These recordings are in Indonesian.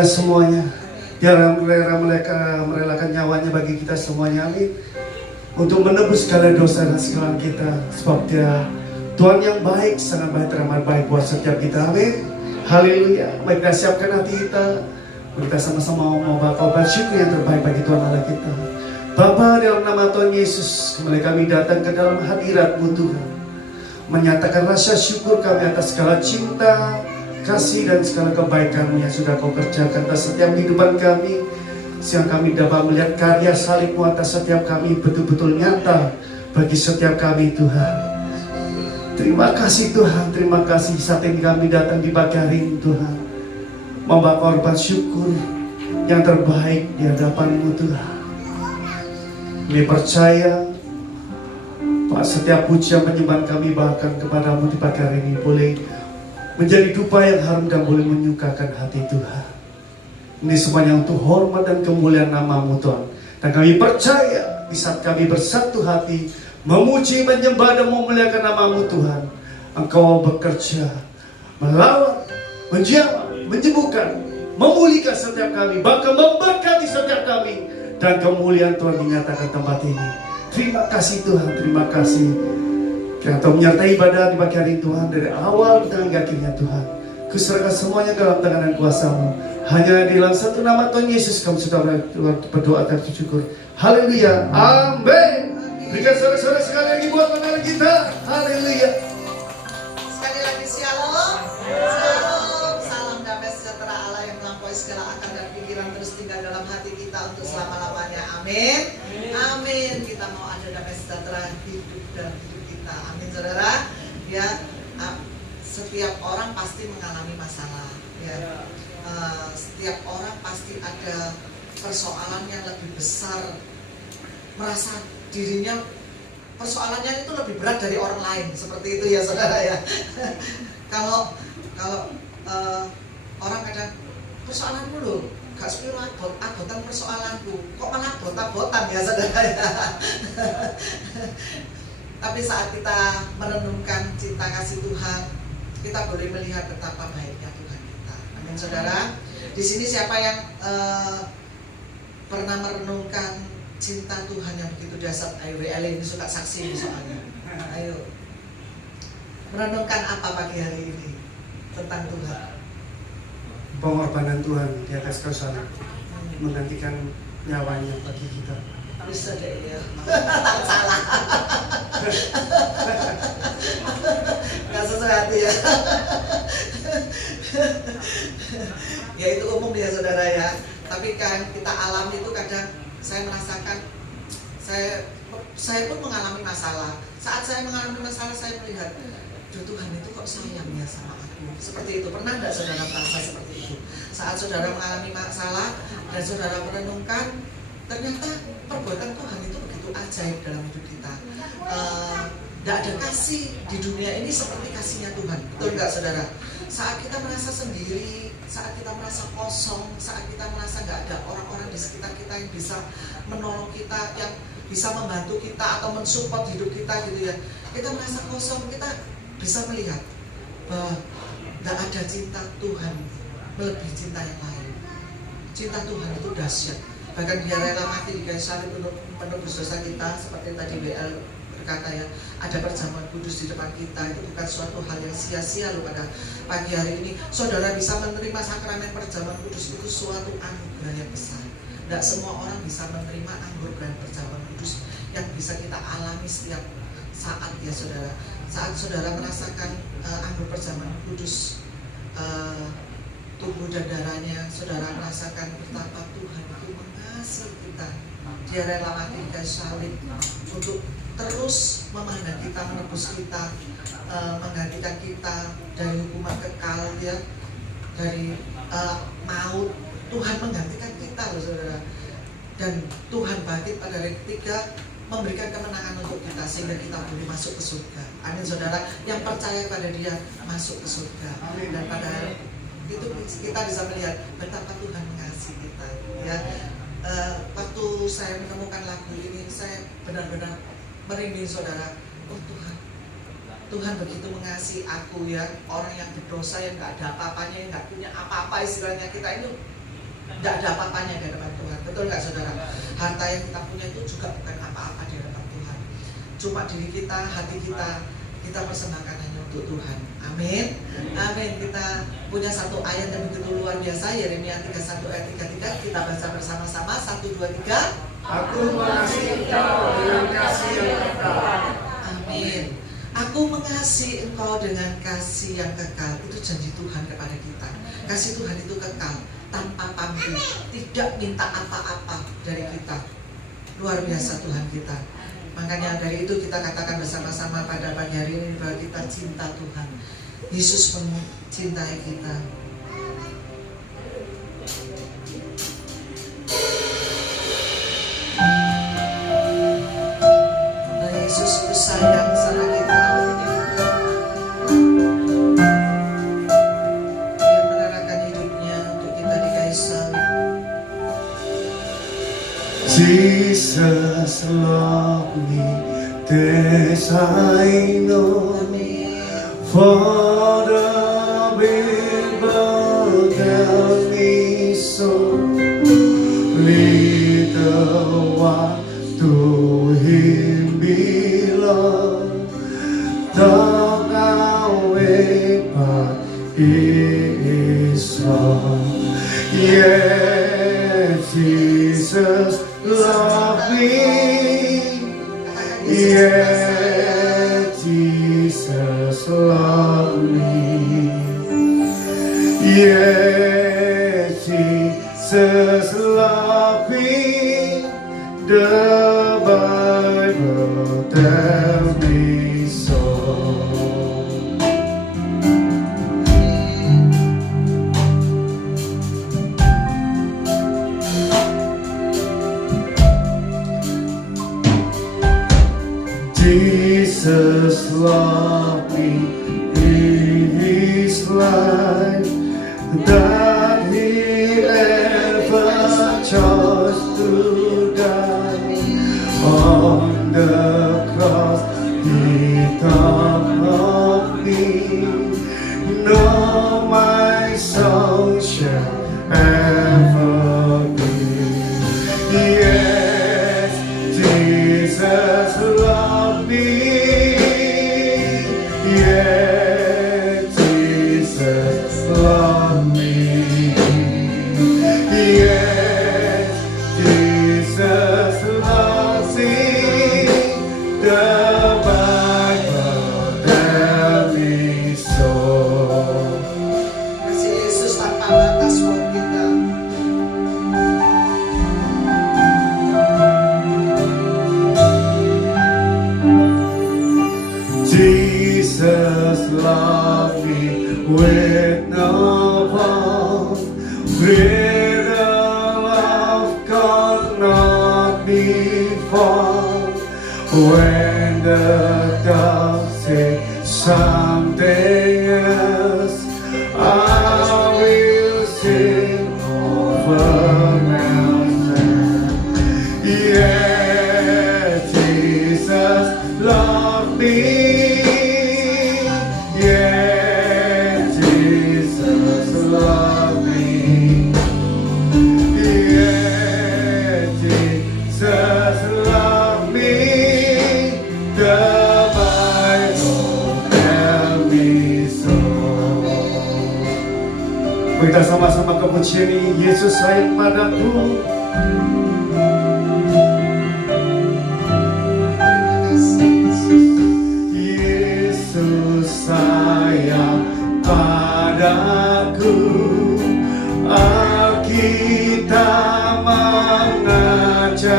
Semuanya, biar mereka merelakan nyawanya bagi kita semuanya, amin. Untuk menebus segala dosa dan kesalahan kita, sebab Dia Tuhan yang baik, sangat baik, teramat baik buat setiap kita, amin. Haleluya. Mari kita siapkan hati kita, kita sama-sama mau bakal bersyukur yang terbaik bagi Tuhan Allah kita. Bapa, dalam nama Tuhan Yesus, kembali kami datang ke dalam hadirat-Mu Tuhan, menyatakan rasa syukur kami atas segala cinta, kasih dan segala kebaikan-Mu yang sudah Kau kerjakan atas setiap kehidupan kami. Siang kami dapat melihat karya salib-Mu atas setiap kami betul-betul nyata bagi setiap kami, Tuhan. Terima kasih Tuhan, terima kasih saat ini kami datang di pagi hari ini, Tuhan, membawa korban syukur yang terbaik di hadapan-Mu, Tuhan. Kami percaya Pak, setiap pujian penyembahan kami bahkan kepada-Mu di pagi hari ini boleh menjadi dupa yang harum dan boleh menyukakan hati Tuhan. Ini semuanya untuk hormat dan kemuliaan nama-Mu Tuhan. Dan kami percaya di saat kami bersatu hati memuji, menyembah dan memuliakan nama-Mu Tuhan, Engkau bekerja melawan, menjawab, menyembuhkan, memulihkan setiap kami, bahkan memberkati setiap kami. Dan kemuliaan Tuhan dinyatakan tempat ini. Terima kasih Tuhan, terima kasih karena Tuhan menyertai ibadah di pagi hari Tuhan, dari awal hingga akhirnya Tuhan. Kuserahkan semuanya dalam tangan dan kuasa-Mu. Hanya di dalam satu nama Tuhan Yesus kami sudah berdoa dan bersyukur. Haleluya, amin. Berikan sorak-sorak sekali lagi buat Tuhan kita. Haleluya. Sekali lagi shalom. Shalom. Salam damai sejahtera Allah yang melampaui segala akal dan pikiran terus tinggal dalam hati kita untuk selama-lamanya. Amin. Amin. Kita mau ada damai sejahtera hidup dan hidup kita. Amin, saudara. Ya, setiap orang pasti mengalami masalah. Ya, setiap orang pasti ada persoalan yang lebih besar, merasa dirinya persoalannya itu lebih berat dari orang lain, seperti itu ya, saudara ya. Kalau orang kadang persoalanku loh, gak sepiro abotan persoalanku, kok malah botan-botan ya, saudara ya. Tapi saat kita merenungkan cinta kasih Tuhan, kita boleh melihat betapa baiknya Tuhan kita. Amin, saudara. Di sini siapa yang pernah merenungkan cinta Tuhan yang begitu dahsyat? Ayo, ini suka saksi soalnya. Ayo, merenungkan apa pagi hari ini tentang Tuhan? Pengorbanan Tuhan di atas kayu salib menggantikan nyawanya bagi kita. Bisa deh ya, salah. Gak sesuai hati ya. Ya itu umum ya, saudara ya. Tapi kan kita alami itu kadang saya merasakan, saya pun mengalami masalah. Saat saya mengalami masalah, saya melihat, duh, Tuhan itu kok sayang ya sama aku. Seperti itu. Pernah enggak saudara merasa seperti itu? Saat saudara mengalami masalah dan saudara merenungkan, ternyata perbuatan Tuhan itu begitu ajaib dalam hidup kita. Tidak ada kasih di dunia ini seperti kasihnya Tuhan. Betul nggak, saudara? Saat kita merasa sendiri, saat kita merasa kosong, saat kita merasa nggak ada orang-orang di sekitar kita yang bisa menolong kita, yang bisa membantu kita atau mensupport hidup kita gitu ya, kita merasa kosong, kita bisa melihat bahwa nggak ada cinta Tuhan melebihi cinta yang lain. Cinta Tuhan itu dahsyat. Bahkan Dia rela mati di kayu salib untuk menebus dosa kita, seperti tadi WL berkata ya, ada perjamuan kudus di depan kita. Itu bukan suatu hal yang sia-sia loh. Pada pagi hari ini saudara bisa menerima sakramen perjamuan kudus, itu suatu anugerah yang besar. Tidak semua orang bisa menerima anugerah perjamuan kudus yang bisa kita alami setiap saat ya, saudara. Saat saudara merasakan anugerah perjamuan kudus, tubuh dan darahnya, saudara merasakan betapa Tuhan itu mengasihi kita. Dia rela mati di kayu salib untuk terus memandang kita, menebus kita, menggantikan kita dari hukuman kekal ya, dari maut. Tuhan menggantikan kita loh, saudara. Dan Tuhan bangkit pada hari ketiga, memberikan kemenangan untuk kita sehingga kita boleh masuk ke surga. Amin, saudara. Yang percaya pada Dia masuk ke surga. Amin. Dan pada itu kita bisa melihat betapa Tuhan mengasihi kita ya. Waktu saya menemukan lagu ini, saya benar-benar merinding, saudara. Oh Tuhan begitu mengasihi aku ya, orang yang berdosa, yang nggak ada apa-apanya, yang nggak punya apa-apa, istilahnya kita itu Tidak ada apa-apanya di hadapan Tuhan. Betul nggak saudara? Harta yang kita punya itu juga bukan apa-apa di hadapan Tuhan. Cuma diri kita, hati kita persembahkan hanya untuk Tuhan. Amin. Amin. Kita punya satu ayat yang begitu luar biasa, Yeremia 31 ayat 33. Kita baca bersama-sama. 1, 2, 3. Aku mengasihi engkau dengan kasih yang kekal. Amin. Aku mengasihi engkau dengan kasih yang kekal. Itu janji Tuhan kepada kita. Kasih Tuhan itu kekal, tanpa pamrih, tidak minta apa-apa dari kita. Luar biasa Tuhan kita. Makanya dari itu kita katakan bersama-sama pada pagi hari ini bahwa kita cinta Tuhan. Yesus mencintai kita. Karena Yesus itu sayang sama kita. Dia menyerahkan hidupnya untuk kita di kayu salib. Jesus loved me, this I know. For the Bible tells me so. Little one to Him belong. Talk away, but He is strong. Yes, Jesus loved me. Yeah, Jesus loved me. Yeah, Jesus loved me. The Bible tells me so. Jesus loved me in His life, that He ever chose to die. On the cross He thought of me. No, my soul shall ever be. Yes, Jesus loved me. Yeah, Jesus loved me. Yeah, Jesus loves me. The Bible tells me so. Kasih Yesus tanpa batas buat kita. Jesus loved me with no fault. Greater love could not be found. When the dove said something else, I will sing over mountain. Yeah, Jesus loved me. Yeah, Jesus loved me. Yeah, Jesus loved me. The Bible tells me so. Kita sama-sama kepujian ini, Yesus sayang padaku. Yesus sayang padaku. Alkitab mengajarku,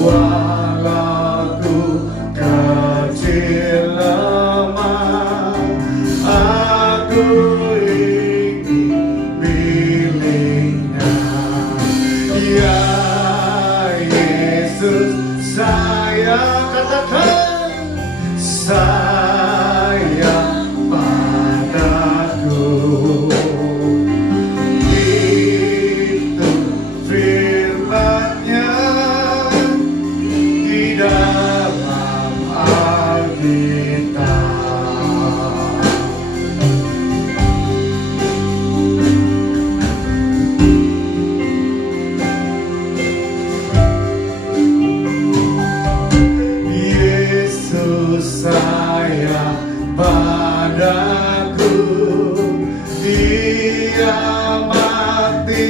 walau ku kecil lemah, aku ingin miliknya. Dia mati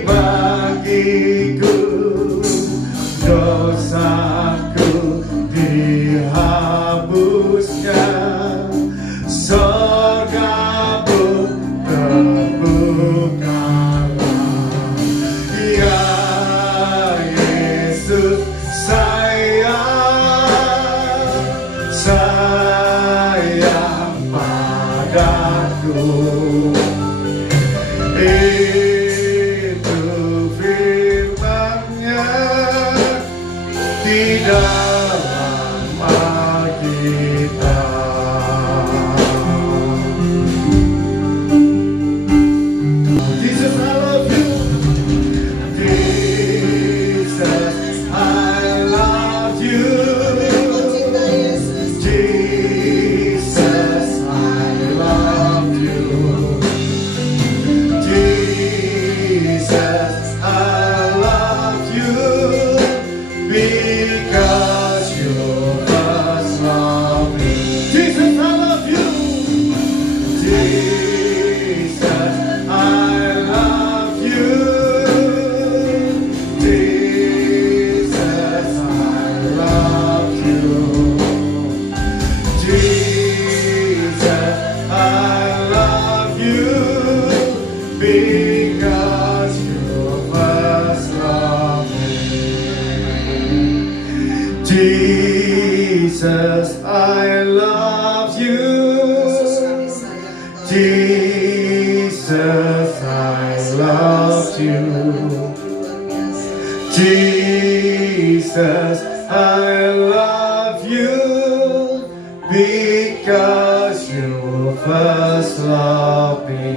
bagiku, dosaku dihapusnya, surga pun terbukalah. Ya Yesus sayang padaku. Itu firman-Nya di dalam Alkitab. Jesus, I love you. Jesus, I love you. Jesus, I love you. Jesus, I love you because you first loved me. Jesus, I love you. Jesus, I love you. Jesus, I love you. Jesus, I love you because you first loved me. Jesus, I love you. Jesus, I love you. Jesus, I love you because you first loved me.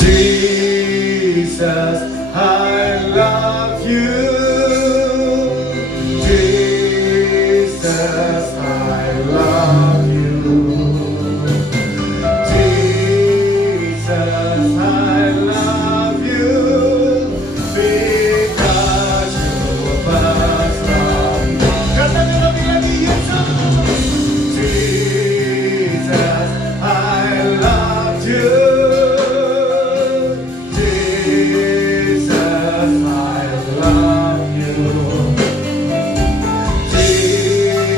Jesus, I love you. Jesus, I love you. Jesus, I love you because you first loved me. Katakan lebih lagi, Yesus. Jesus, I love you. Jesus, I love you.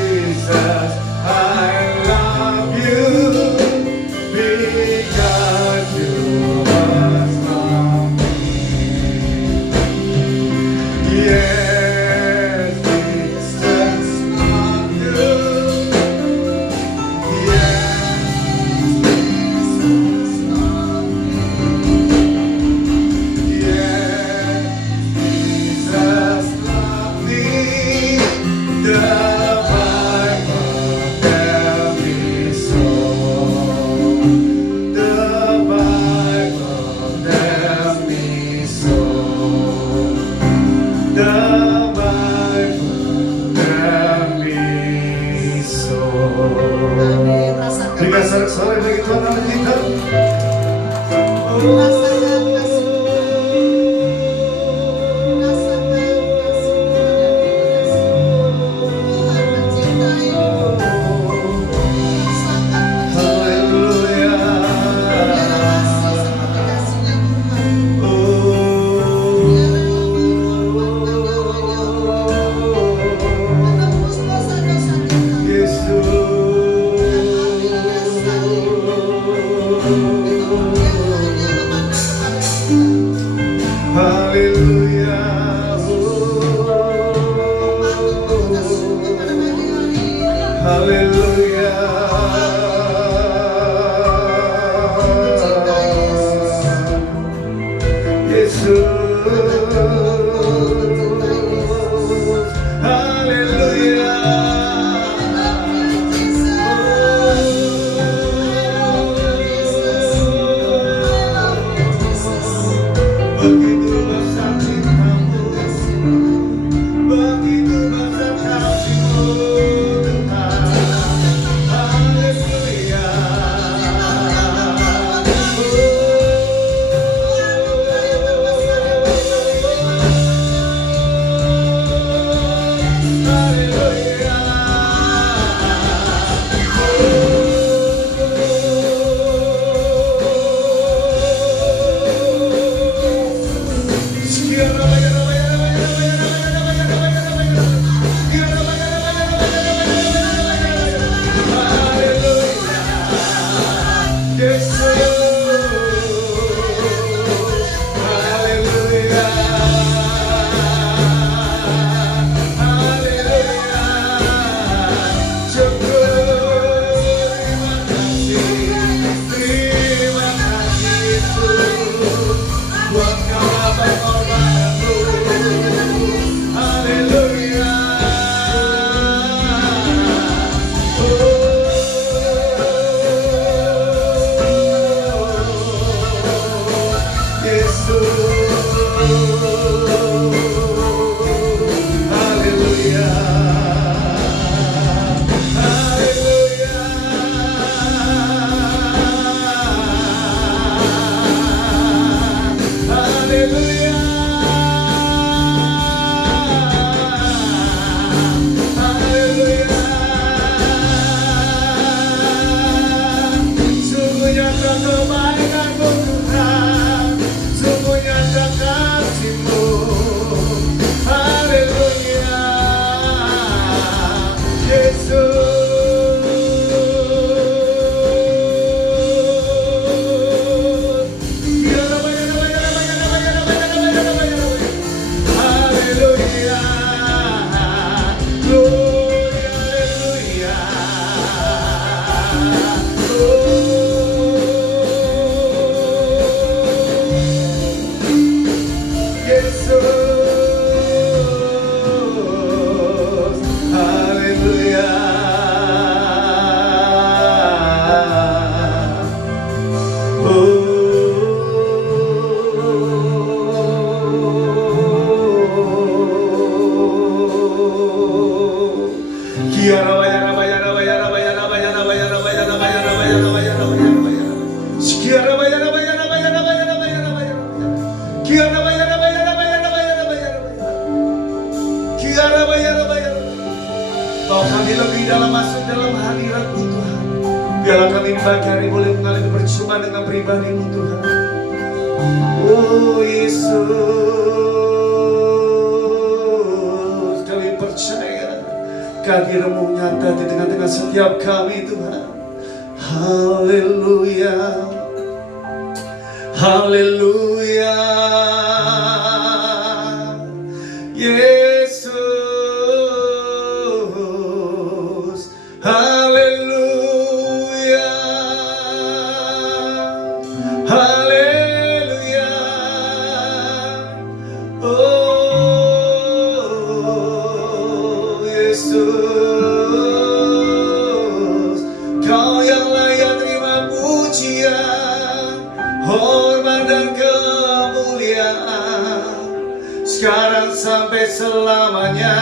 Jesus, I love you because you first loved me. Yes, Jesus, love you. Yes, Jesus, love you. Yes, Jesus, love me. The Bible tells me so. The Bible tells me so. The Bible tells me so. Berikan sorak-sorai bagi Tuhan Allah kita. Rasakan kasih, rasakan kasih, Tuhan mencintaimu. Rasakan Haleluya. kasih seperti kasihnya Tuhan. Menebus dosa-dosa kita. Yesus. Haleluya. Haleluya. Yesus. Haleluya. Begitu besar cintamu, begitu besar kasih-Mu Tuhan. kebaikan-Mu Tuhan, sungguh nyata kasih-Mu. Haleluya, Yesus. Bahwa kami lebih dalam masuk dalam hadirat-Mu Tuhan. Biarlah kami di pagi hari boleh mengalami perjumpaan dengan pribadi-Mu Tuhan. Oh Yesus, kami percaya kehadiran-Mu nyata di tengah-tengah setiap kami Tuhan. Haleluya, haleluya, Yesus, haleluya, haleluya, oh Yesus, Kau yang layak terima pujian, hormat dan kemuliaan, sekarang sampai selamanya.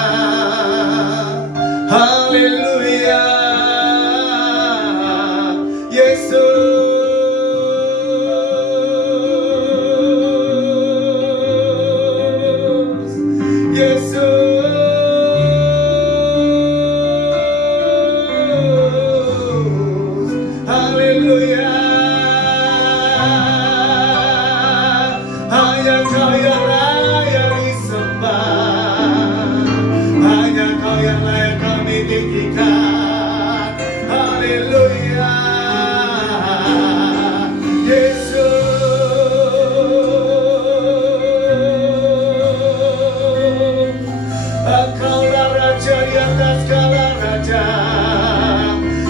Haleluya, Yesus, Yesus, haleluya. Hanya Kau yang layak disembah, hanya Kau yang layak kami tinggikan. Haleluya, Yesus, Engkaulah Raja di atas segala raja,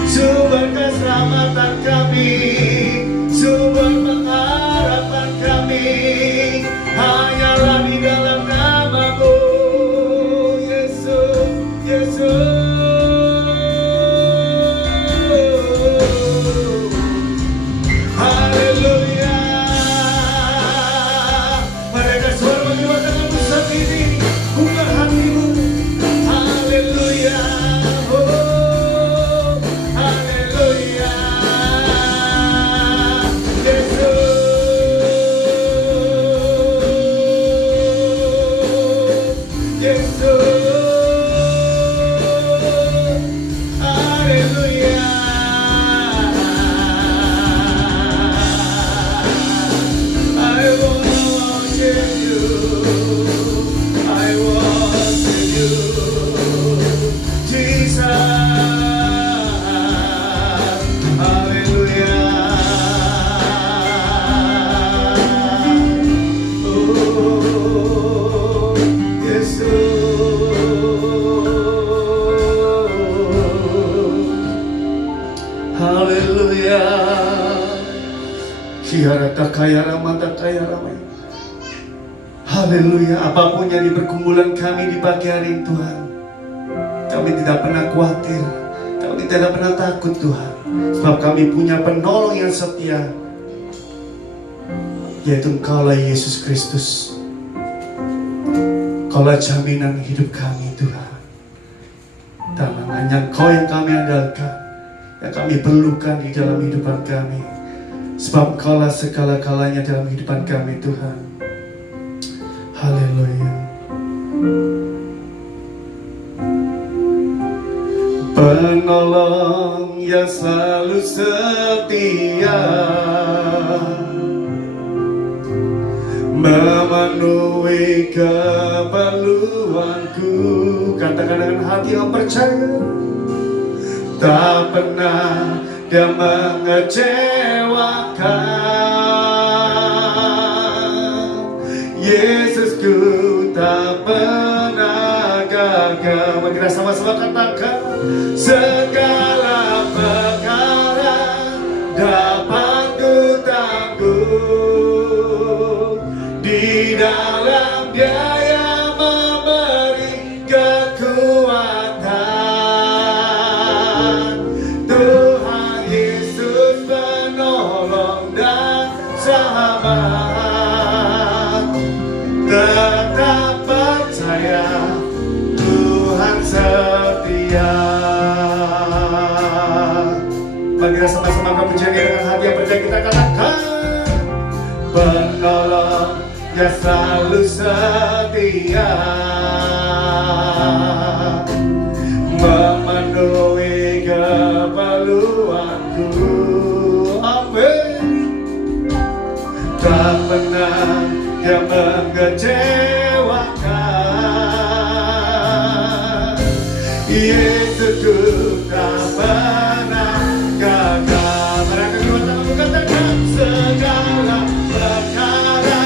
sumber keselamatan kami, sumber pengharapan kami, hanyalah di dalam nama-Mu, Yesus, Yesus. Haleluya. Mereka suara mengibat dengan pusat ini, buka hatimu. Haleluya, oh, haleluya, Yesus, Yesus, haleluya. I worship you, I worship you, Jesus, haleluya. Oh, Yesus, haleluya. Kiara takaya rama takaya rama. Haleluya. Apapun yang di pergumulan kami di pagi hari ini Tuhan, kami tidak pernah khawatir, kami tidak pernah takut Tuhan, sebab kami punya penolong yang setia, yaitu Engkaulah Yesus Kristus. Engkaulah jaminan hidup kami Tuhan, dan hanya Engkau yang kami andalkan, yang kami perlukan di dalam kehidupan kami, sebab Engkaulah segala-galanya dalam kehidupan kami Tuhan. Haleluya. Penolong yang selalu setia, memenuhi keperluanku. Katakan dengan hati yang percaya, tak pernah dia mengecewakan. Yesusku tak pernah gagal. Mari kita sama-sama katakan, segala perkara dapat ku tanggung di dalam Dia yang memberi kekuatan. Tuhan Yesus penolong dan sahabat, tetap percaya Tuhan setia. Mari kita sama-sama akan menjaga dengan hati yang percaya, kita katakan, penolong yang selalu setia, memenuhi keperluanku. Amin. Tak pernah dia mengecewakan. Yesusku tak pernah gagal. Mereka kedua tangan mengatakan, segala perkara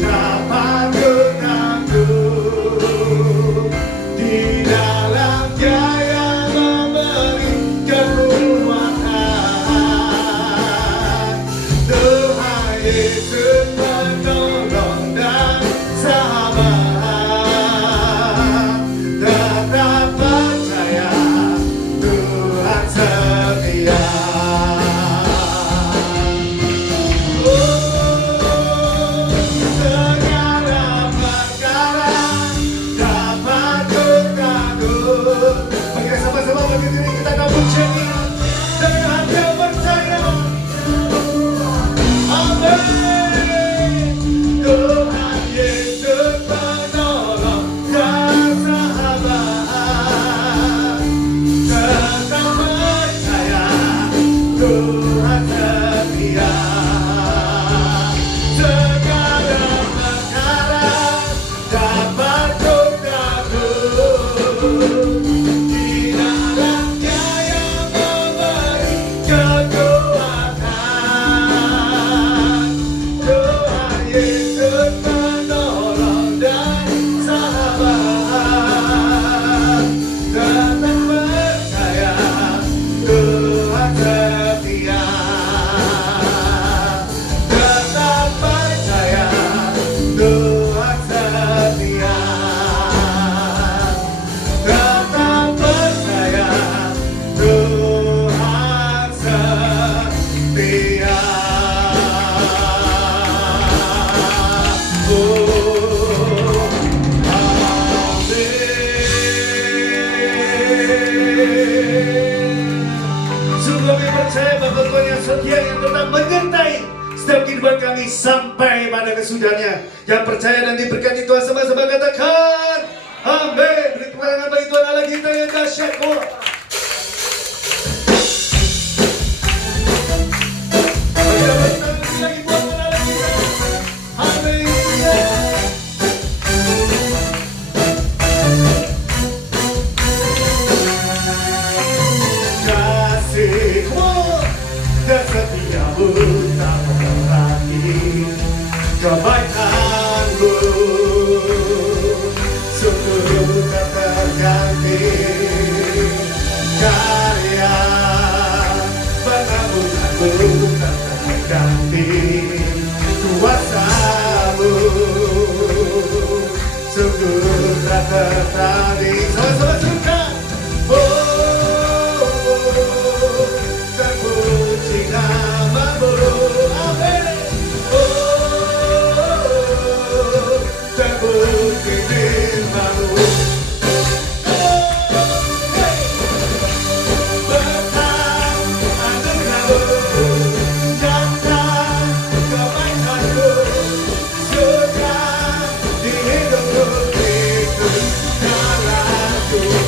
dapat ku tanggung di dalam Dia yang memberi kekuatan. Tuhan Yesus penolong dan sahabat, tetap percaya Tuhan setia. Segala perkara dapat ku tanggung. Bagi kita sama-sama, bagi diri kita akan menjadi dengan hati yang percaya. Amin. Tuhan Yesus penolong dan sahabat, tetap percaya Tuhan setia. Segala perkara dapat ku tanggung di dalam Dia yang memberi kekuatan. Tuhan Yesus penolong dan sahabat, tetap percaya Tuhan setia. Tetap percaya Tuhan setia. Tetap percaya Tuhan setia. Sungguh kami percaya bahwa Tuhan yang setia, yang tetap menyertai setiap kehidupan kami sampai pada kesudahannya. Yang percaya dan diberkati Tuhan, sama-sama katakan amin. Beri tepuk tangan bagi Tuhan Allah kita yang dahsyat. Lagi buat Tuhan Allah kita. Haleluya. Kasih-Mu dan setiamu tak berakhir, kebaikan-Mu sungguh tak terganti. Karya pengampunan-Mu tak terganti, kuasa-Mu sungguh tak tertanding. Sama-sama cukupkan. Terpuji nama-Mu, amin. Terpuji firman-Mu. Berkat anugerah-Mu, nyata kebaikan-Mu sudah di hidupku, itu jalanku.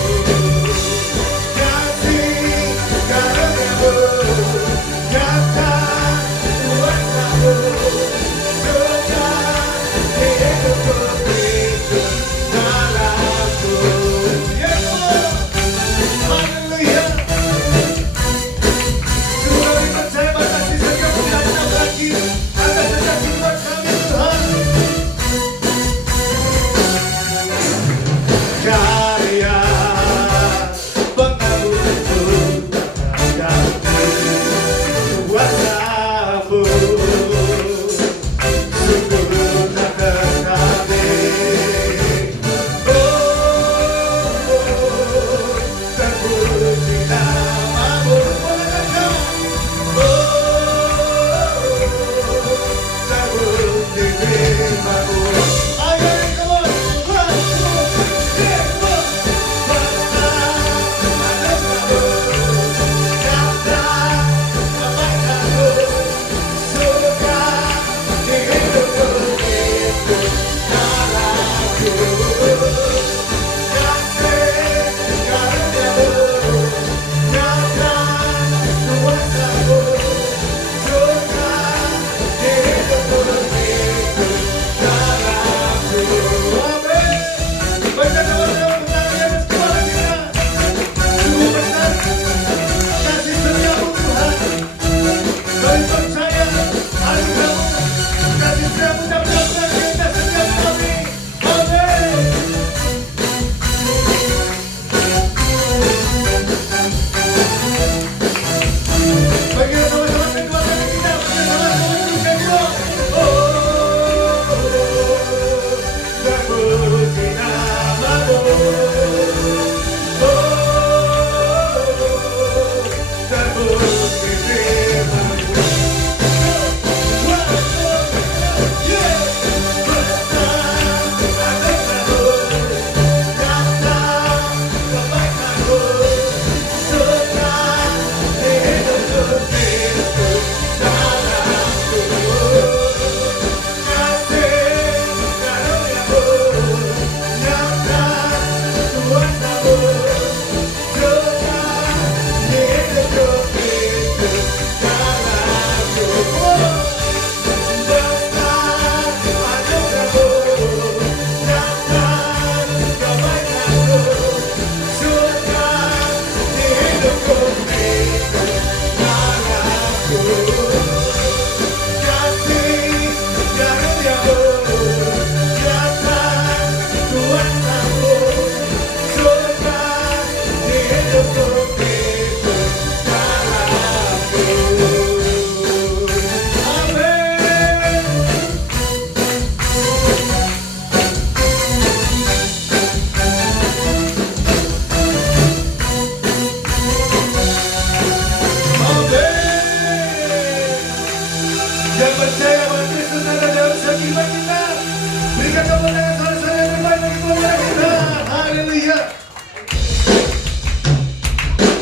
Haleluya.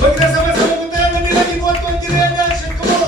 Mari kita sama-sama putar lebih lagi buat Tuhan Jirian Dahsyat. Come on.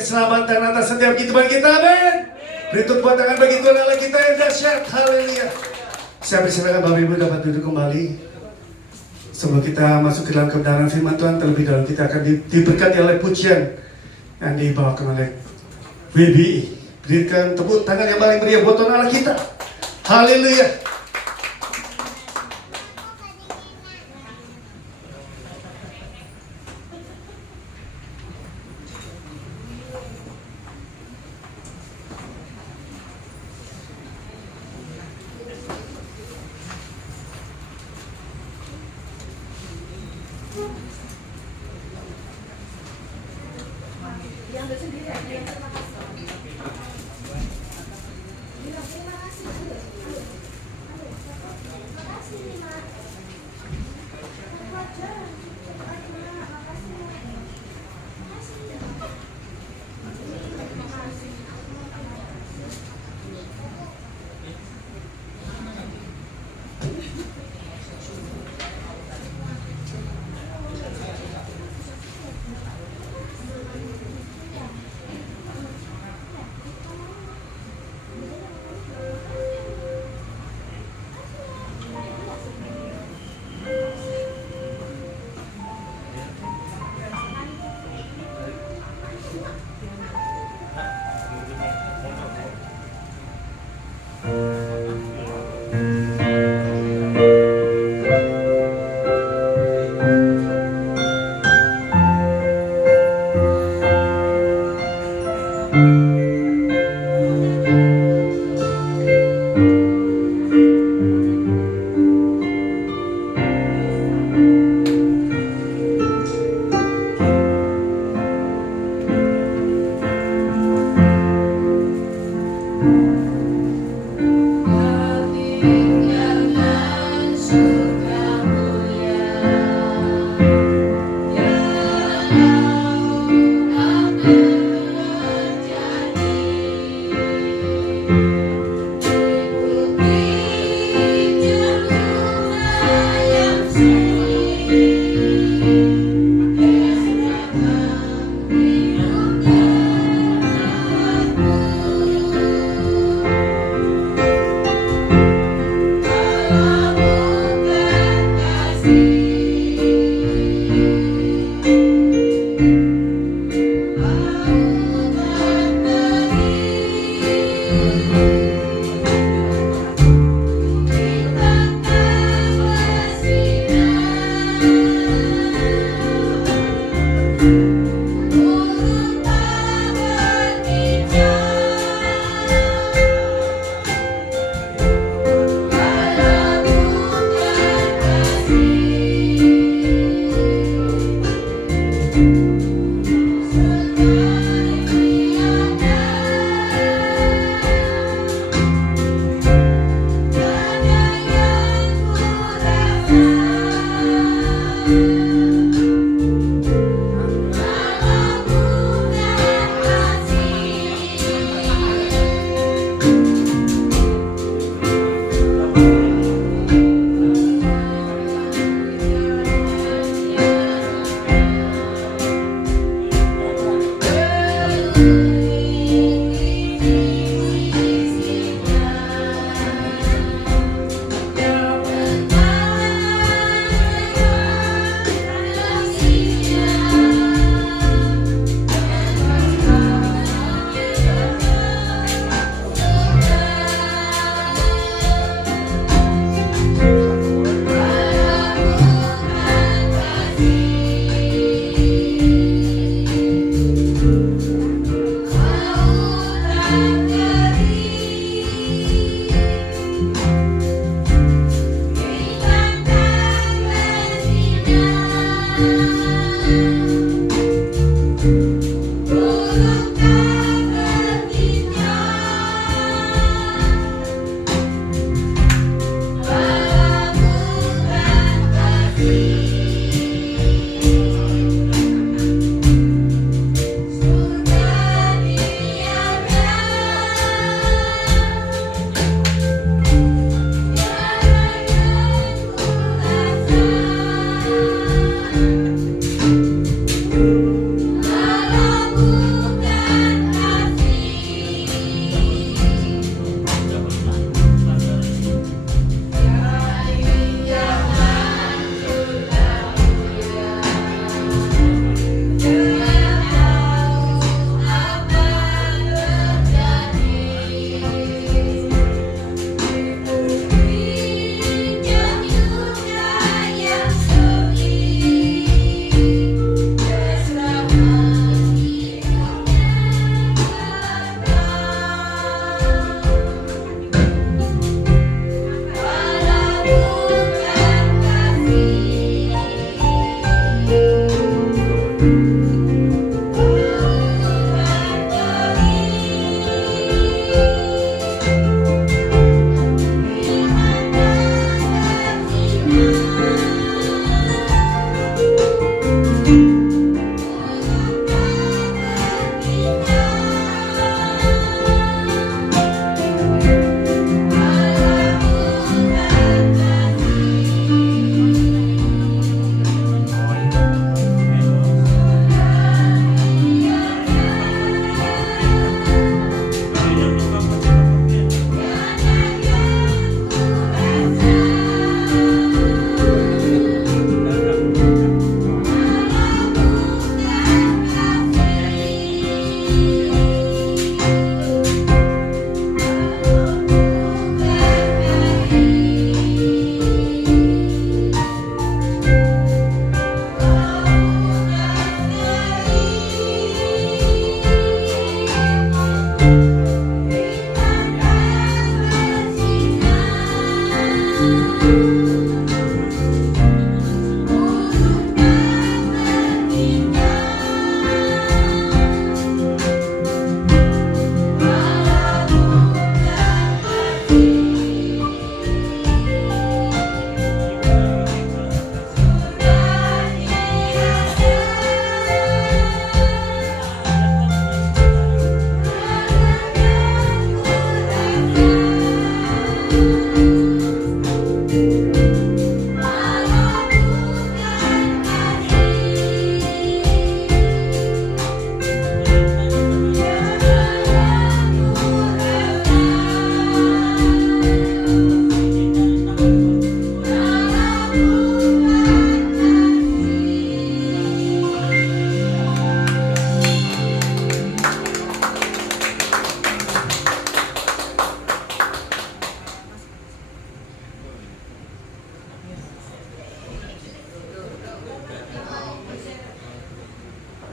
Keselamatan atas setiap kehidupan kita, amin. Beri tepuk tangan bagi Tuhan Allah kita yang dahsyat, haleluya. Saya persilakan Bapak Ibu dapat duduk kembali. Sebelum kita masuk ke dalam kebenaran firman Tuhan, terlebih dahulu kita akan diberkati oleh pujian yang dibawakan oleh WBI. Berikan tepuk tangan yang paling meriah buat Tuhan Allah kita, haleluya.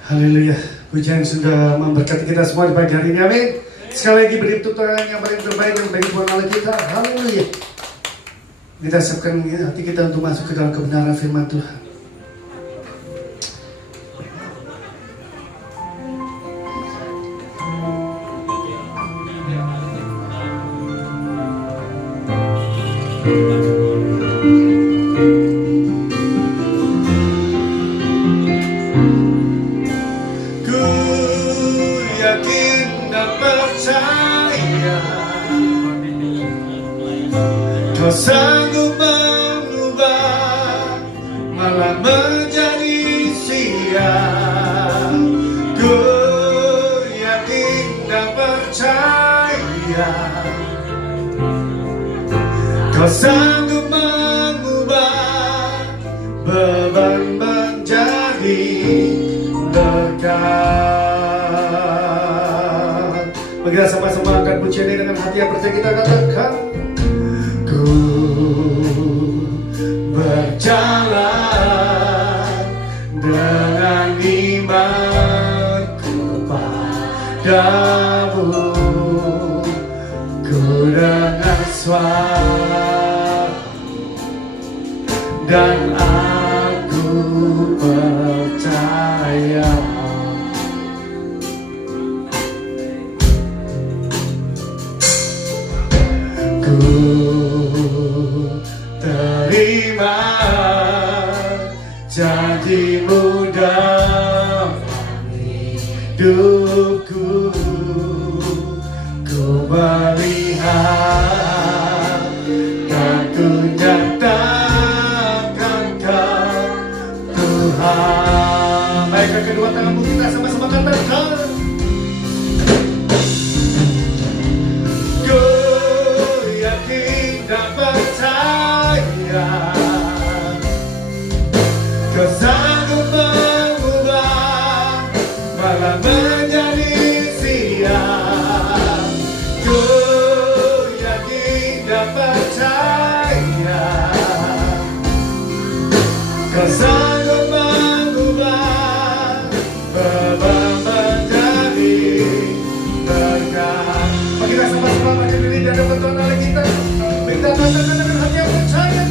Haleluya. Pujian sudah memberkati kita semua di pagi hari ini. Amin. Sekali lagi beri tutupan yang paling terbaik yang bagi Tuhan Allah kita. Haleluya. Kita siapkan hati kita untuk masuk ke dalam kebenaran firman Tuhan. Kau sanggup mengubah malam menjadi siang. Ku yakin dan percaya Kau sanggup mengubah beban menjadi berkat. Mari kita sama-sama angkat pujian ini dengan hati yang percaya. Kita katakan, berjalan dengan imanku padamu, ku dengar suara dan aku percaya. Terima janji-Mu dalam hidupku, ku melihat dan ku nyatakan Kau Tuhan. baikkan kedua tanganmu, kita sama-sama katakan, ku yakin dan percaya Kau sanggup mengubah malam menjadi siang. Ku yakin dan percaya Kau sanggup mengubah beban menjadi berkat. mari kita sama-sama bangkit diri di hadapan Tuhan Allah kita. Kita katakan dengan hati yang percaya,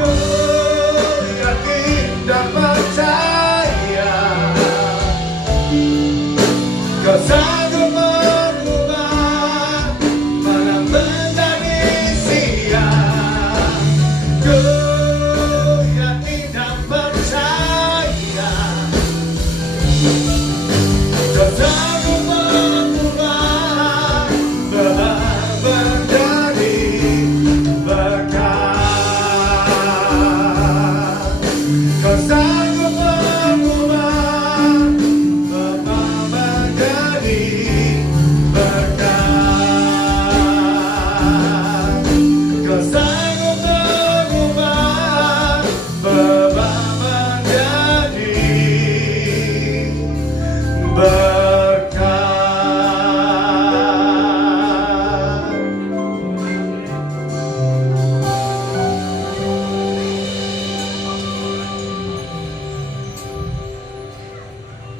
Ku yakin dan percaya Kau sanggup mengubah malam menjadi siang. Ku yakin dan percaya Kau sanggup mengubah beban menjadi berkat. Kau sanggup mengubah beban menjadi berkat. Kau sanggup mengubah beban menjadi berkat.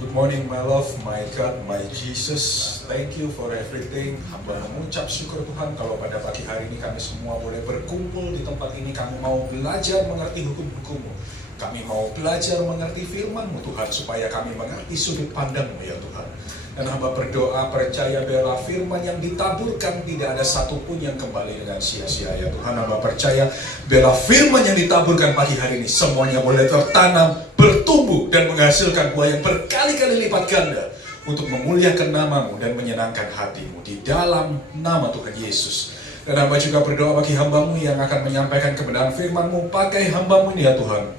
Good morning, my love, my God, my Jesus. Thank you for everything. Hamba mengucap syukur Tuhan kalau pada pagi hari ini kami semua boleh berkumpul di tempat ini. Kami mau belajar mengerti hukum-hukum-Mu. Kami mau belajar mengerti firman-Mu Tuhan, supaya kami mengerti sudut pandang-Mu ya Tuhan. Dan hamba berdoa percaya bila firman yang ditaburkan tidak ada satupun yang kembali dengan sia-sia ya Tuhan. Hamba percaya bila firman yang ditaburkan pagi hari ini semuanya boleh tertanam, bertumbuh dan menghasilkan buah yang berkali-kali lipat ganda untuk memuliakan nama-Mu dan menyenangkan hati-Mu di dalam nama Tuhan Yesus. Dan hamba juga berdoa bagi hamba-Mu yang akan menyampaikan kebenaran firman-Mu, pakai hamba-Mu ini ya Tuhan,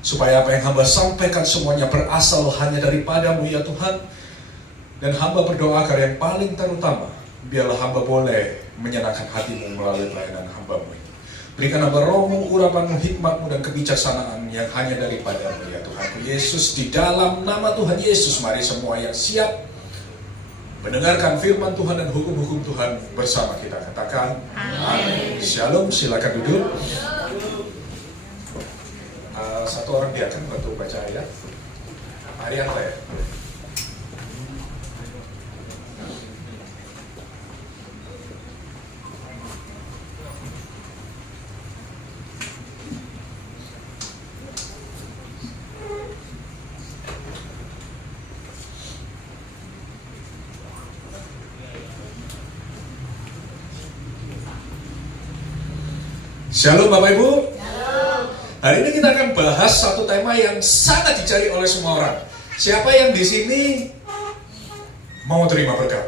supaya apa yang hamba sampaikan semuanya berasal hanya daripada-Mu ya Tuhan. Dan hamba berdoa agar yang paling terutama, biarlah hamba boleh menyenangkan hati-Mu melalui pelayanan hamba-Mu ini. Berikan hamba roh-Mu, urapan-Mu, hikmat-Mu, dan kebijaksanaan yang hanya daripada-Mu ya Tuhan Yesus. Di dalam nama Tuhan Yesus, mari semua yang siap mendengarkan firman Tuhan dan hukum-hukum Tuhan bersama kita katakan amin. Shalom, silakan duduk. Satu orang diakan bantu baca ayat. Arianto ya. Shalom Bapak Ibu. Hari ini kita akan bahas satu tema yang sangat dicari oleh semua orang. Siapa yang di sini mau terima berkat?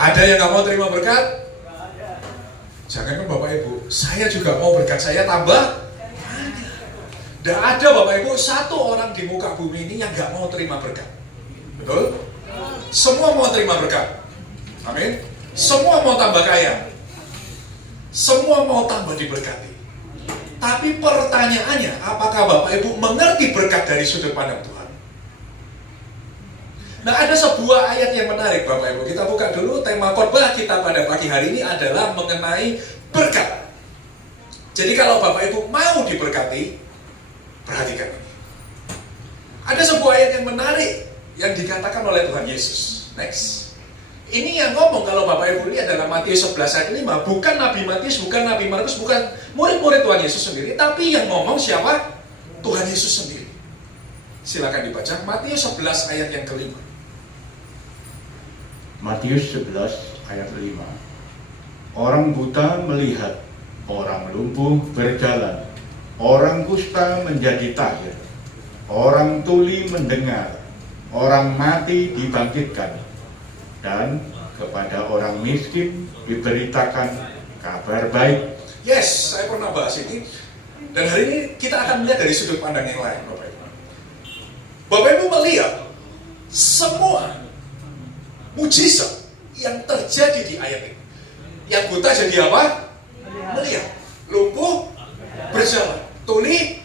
Ada yang nggak mau terima berkat? Jangan kan Bapak Ibu, saya juga mau berkat saya tambah. Tidak ada Bapak Ibu satu orang di muka bumi ini yang nggak mau terima berkat. Betul? Semua mau terima berkat. Amin. Semua mau tambah kaya. Semua mau tambah diberkati. Tapi pertanyaannya, apakah Bapak Ibu mengerti berkat dari sudut pandang Tuhan? Nah, ada sebuah ayat yang menarik Bapak Ibu. Kita buka dulu, tema khotbah kita pada pagi hari ini adalah mengenai berkat. Jadi kalau Bapak Ibu mau diberkati, perhatikan ini. Ada sebuah ayat yang menarik yang dikatakan oleh Tuhan Yesus. Next. Ini yang ngomong kalau Bapak Ibu ini adalah Matius 11 ayat 5. Bukan Nabi Matius, bukan Nabi Markus, bukan murid-murid Tuhan Yesus sendiri. Tapi yang ngomong siapa? Tuhan Yesus sendiri. Silakan dibaca Matius 11 ayat yang kelima. Matius 11 ayat 5. Orang buta melihat, orang lumpuh berjalan, orang kusta menjadi tahir, orang tuli mendengar, orang mati dibangkitkan, dan kepada orang miskin diberitakan kabar baik. Yes, saya pernah bahas ini. Dan hari ini kita akan melihat dari sudut pandang yang lain, Bapak Ibu. Bapak Ibu melihat semua mujizat yang terjadi di ayat ini. Yang buta jadi apa? Melihat. Lumpuh berjalan. Tuli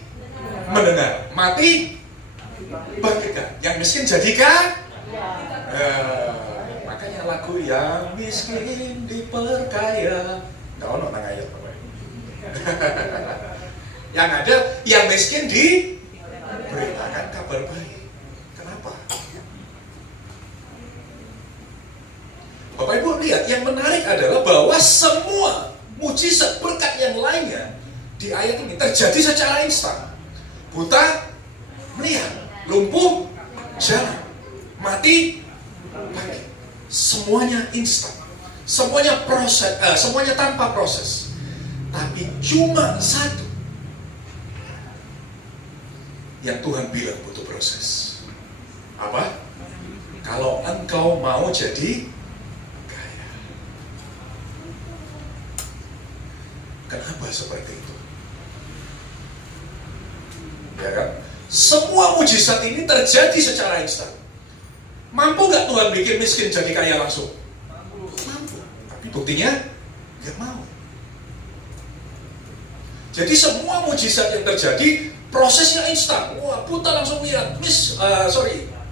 mendengar. Mati bangkitkan. Yang miskin jadikan. Makanya lagu yang miskin diperkaya. Nggak ono nang ayat Bapak Ibu. Yang ada yang miskin diberitakan kabar baik. Kenapa? Bapak Ibu lihat, yang menarik adalah bahwa semua mujizat berkat yang lainnya di ayat ini terjadi secara instan. Buta melihat, lumpuh jalan, mati bangkit. Semuanya instan, semuanya proses, semuanya tanpa proses. Tapi cuma satu yang Tuhan bilang butuh proses. Apa? Kalau engkau mau jadi kaya. Kenapa seperti itu? Ya kan? Semua mujizat ini terjadi secara instan. Mampu gak Tuhan bikin miskin jadi kaya langsung? Mampu. Tapi buktinya gak mau. Jadi semua mujizat yang terjadi prosesnya instan. Wah, buta langsung lihat,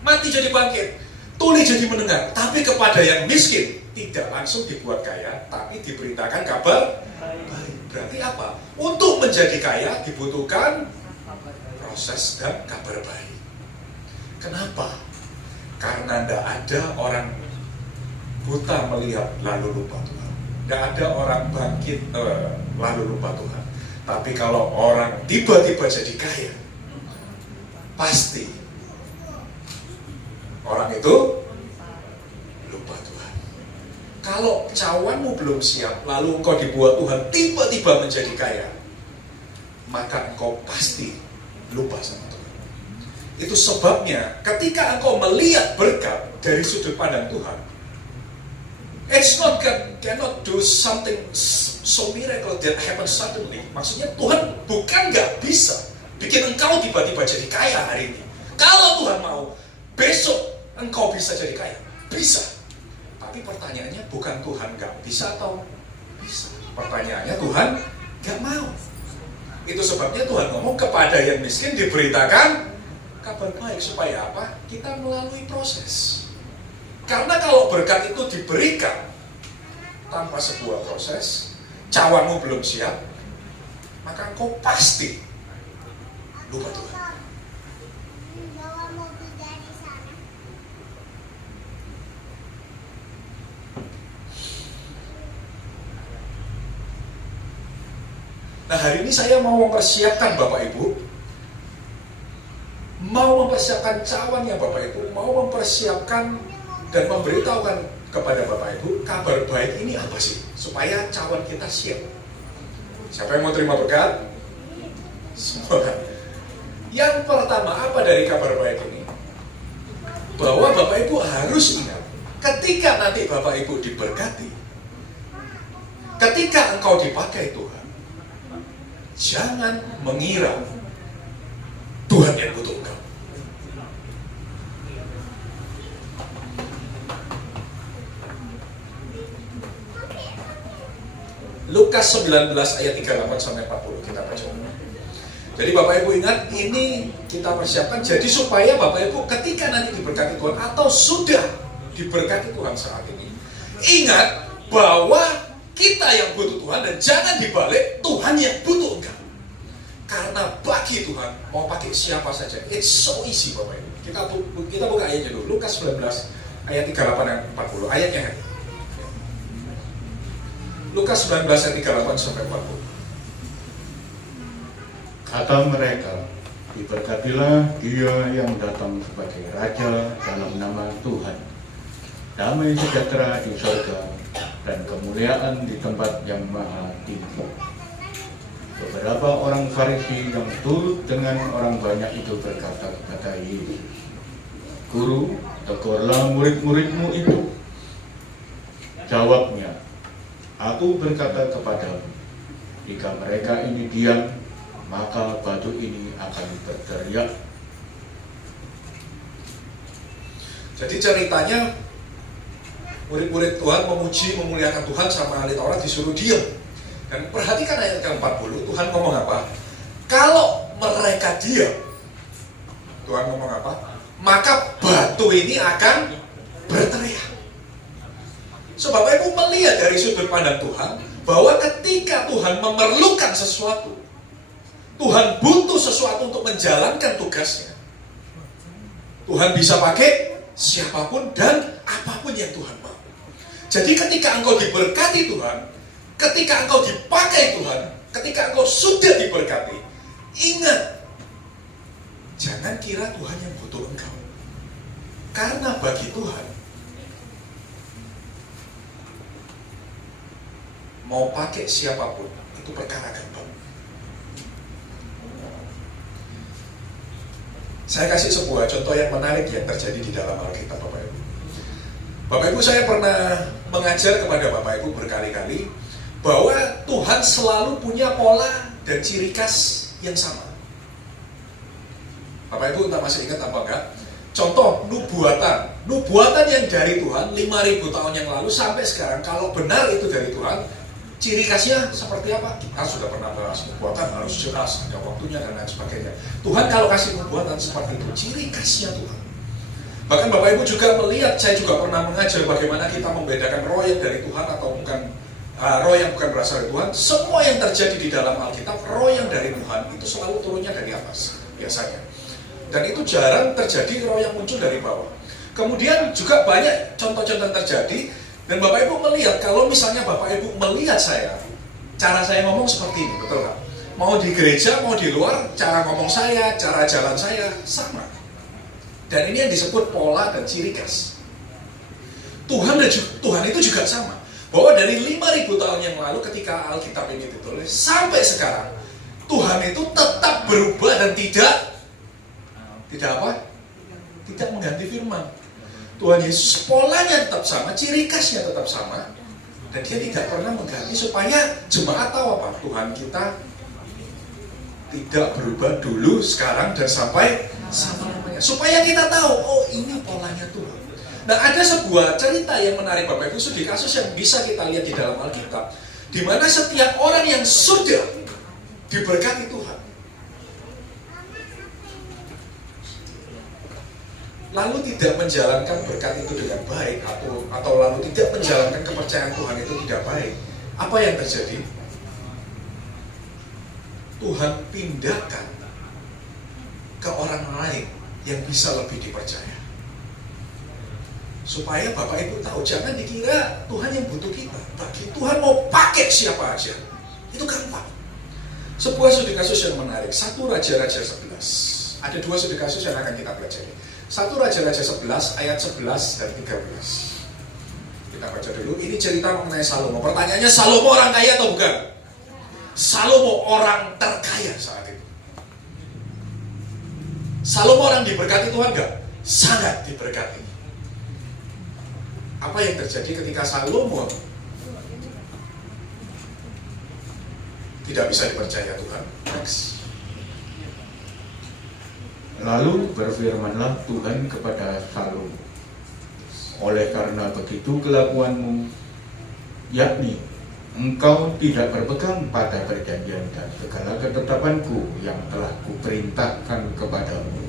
mati jadi bangkit, tuli jadi mendengar. Tapi kepada yang miskin tidak langsung dibuat kaya, tapi diberitakan kabar baik. Berarti apa? Untuk menjadi kaya dibutuhkan proses dan kabar baik. Kenapa? Karena tidak ada orang buta melihat lalu lupa Tuhan. Tidak ada orang bangkit lalu lupa Tuhan. Tapi kalau orang tiba-tiba jadi kaya, pasti orang itu lupa Tuhan. Kalau cawanmu belum siap, lalu engkau dibuat Tuhan tiba-tiba menjadi kaya, maka engkau pasti lupa sama Tuhan. Itu sebabnya ketika engkau melihat berkat dari sudut pandang Tuhan, it's not God cannot do something so miracle that happens suddenly. Maksudnya Tuhan bukan gak bisa bikin engkau tiba-tiba jadi kaya hari ini. Kalau Tuhan mau, besok engkau bisa jadi kaya. Bisa. Tapi pertanyaannya bukan Tuhan gak bisa atau bisa. Pertanyaannya Tuhan gak mau. Itu sebabnya Tuhan ngomong kepada yang miskin diberitakan kabar baik. Supaya apa? Kita melalui proses. Karena kalau berkat itu diberikan tanpa sebuah proses, cawanmu belum siap, maka engkau pasti lupa Tuhan. Nah, hari ini saya mau mempersiapkan Bapak Ibu, mau mempersiapkan cawannya Bapak Ibu, mau mempersiapkan dan memberitahukan kepada Bapak Ibu kabar baik ini apa sih, supaya cawan kita siap. Siapa yang mau terima berkat? Semua. Yang pertama, apa dari kabar baik ini? Bahwa Bapak Ibu harus ingat, ketika nanti Bapak Ibu diberkati, ketika engkau dipakai Tuhan, jangan mengira Tuhan yang butuh engkau. Lukas 19 ayat 38 sampai 40 kita baca. Jadi Bapak Ibu ingat, ini kita persiapkan jadi supaya Bapak Ibu ketika nanti diberkati Tuhan atau sudah diberkati Tuhan saat ini, ingat bahwa kita yang butuh Tuhan dan jangan dibalik Tuhan yang butuh engkau. Karena bagi Tuhan mau pakai siapa saja, it's so easy Bapak Ibu. Kita buka ayatnya dulu, Lukas 19 ayat 38 dan 40 ayatnya. Lukas 19 ayat 38 sampai 40. Kata mereka, diberkatilah dia yang datang sebagai Raja dalam nama Tuhan. Damai sejahtera di surga dan kemuliaan di tempat yang maha tinggi. Beberapa orang Farisi yang turut dengan orang banyak itu berkata kepada Yesus, Guru, tegurlah murid-muridmu itu. Jawabnya, aku berkata kepadamu, jika mereka ini diam, maka batu ini akan berteriak. Jadi ceritanya murid-murid Tuhan memuji, memuliakan Tuhan sama ahli Taurat disuruh diam. Dan perhatikan ayat ke-40, Tuhan ngomong apa? Kalau mereka diam, Tuhan ngomong apa? Maka batu ini akan berteriak. So, Bapak Ibu melihat dari sudut pandang Tuhan bahwa ketika Tuhan memerlukan sesuatu, Tuhan butuh sesuatu untuk menjalankan tugasnya, Tuhan bisa pakai siapapun dan apapun yang Tuhan mau. Jadi ketika engkau diberkati Tuhan, ketika engkau dipakai Tuhan, ketika engkau sudah diberkati, ingat, jangan kira Tuhan yang butuh engkau. Karena bagi Tuhan, mau pakai siapapun, itu perkara gampang. Saya kasih sebuah contoh yang menarik yang terjadi di dalam Alkitab, Bapak Ibu. Bapak Ibu, saya pernah mengajar kepada Bapak Ibu berkali-kali bahwa Tuhan selalu punya pola dan ciri khas yang sama. Bapak Ibu entah masih ingat apa enggak? Contoh nubuatan yang dari Tuhan 5.000 tahun yang lalu sampai sekarang, kalau benar itu dari Tuhan, ciri khasnya seperti apa? Kita sudah pernah bahas, nubuatan harus jelas, ada waktunya dan lain sebagainya. Tuhan kalau kasih nubuatan seperti itu, ciri khasnya Tuhan. Bahkan Bapak Ibu juga melihat, saya juga pernah mengajar bagaimana kita membedakan roh yang dari Tuhan atau bukan, roh yang bukan berasal dari Tuhan. Semua yang terjadi di dalam Alkitab, roh yang dari Tuhan itu selalu turunnya dari atas, biasanya. Dan itu jarang terjadi roh yang muncul dari bawah. Kemudian juga banyak contoh-contoh terjadi. Dan Bapak Ibu melihat, kalau misalnya Bapak Ibu melihat saya, cara saya ngomong seperti ini, betul nggak? Mau di gereja, mau di luar, cara ngomong saya, cara jalan saya, sama. Dan ini yang disebut pola dan ciri khas. Tuhan itu juga sama. Bahwa dari 5.000 tahun yang lalu ketika Alkitab ini ditulis, sampai sekarang, Tuhan itu tetap berubah dan tidak apa? Tidak mengganti firman. Tuhan Yesus polanya tetap sama, ciri khasnya tetap sama, dan dia tidak pernah mengganti supaya jemaat tahu apa? Tuhan kita tidak berubah dulu, sekarang, dan sampai selama-lamanya. Supaya kita tahu, oh ini polanya Tuhan. Nah, ada sebuah cerita yang menarik Bapak Ibu, studi kasus yang bisa kita lihat di dalam Alkitab, di mana setiap orang yang sudah diberkati Tuhan, lalu tidak menjalankan berkat itu dengan baik, atau lalu tidak menjalankan kepercayaan Tuhan itu tidak baik, apa yang terjadi? Tuhan pindahkan ke orang lain yang bisa lebih dipercaya. Supaya Bapak Ibu tahu, jangan dikira Tuhan yang butuh kita. Bagi Tuhan mau pakai siapa aja, itu gampang. Sebuah studi kasus yang menarik, 1 Raja-Raja 11. Ada 2 studi kasus yang akan kita pelajari. 1 Raja-Raja 11 ayat 11 dan 13. Kita baca dulu, ini cerita mengenai Salomo. Pertanyaannya, Salomo orang kaya atau bukan? Salomo orang terkaya saat itu. Salomo orang diberkati Tuhan enggak? Sangat diberkati. Apa yang terjadi ketika Salomo tidak bisa dipercaya Tuhan? Next. Lalu berfirmanlah Tuhan kepada Salomo, oleh karena begitu kelakuanmu, yakni engkau tidak berpegang pada perjanjian dan segala ketetapanku yang telah kuperintahkan kepadamu,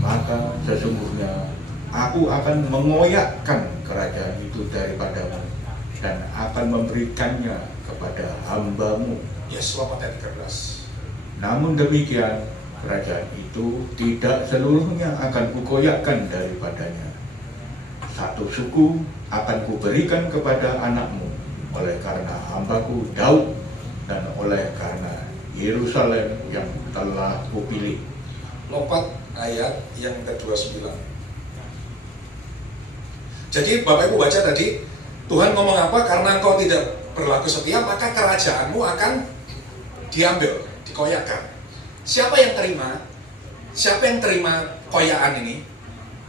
maka sesungguhnya aku akan mengoyakkan kerajaan itu daripadamu dan akan memberikannya kepada hambamu. Yes, ayat 13. Namun demikian, kerajaan itu tidak seluruhnya akan kukoyakkan daripadanya. Satu suku akan kuberikan kepada anakmu, oleh karena hambaku Daud dan oleh karena Yerusalem yang telah kupilih. Lompat ayat yang ke-29. Jadi Bapak Ibu baca tadi, Tuhan ngomong apa? Karena engkau tidak berlaku setia, maka kerajaanmu akan diambil, dikoyakkan. Siapa yang terima? Siapa yang terima koyakan ini?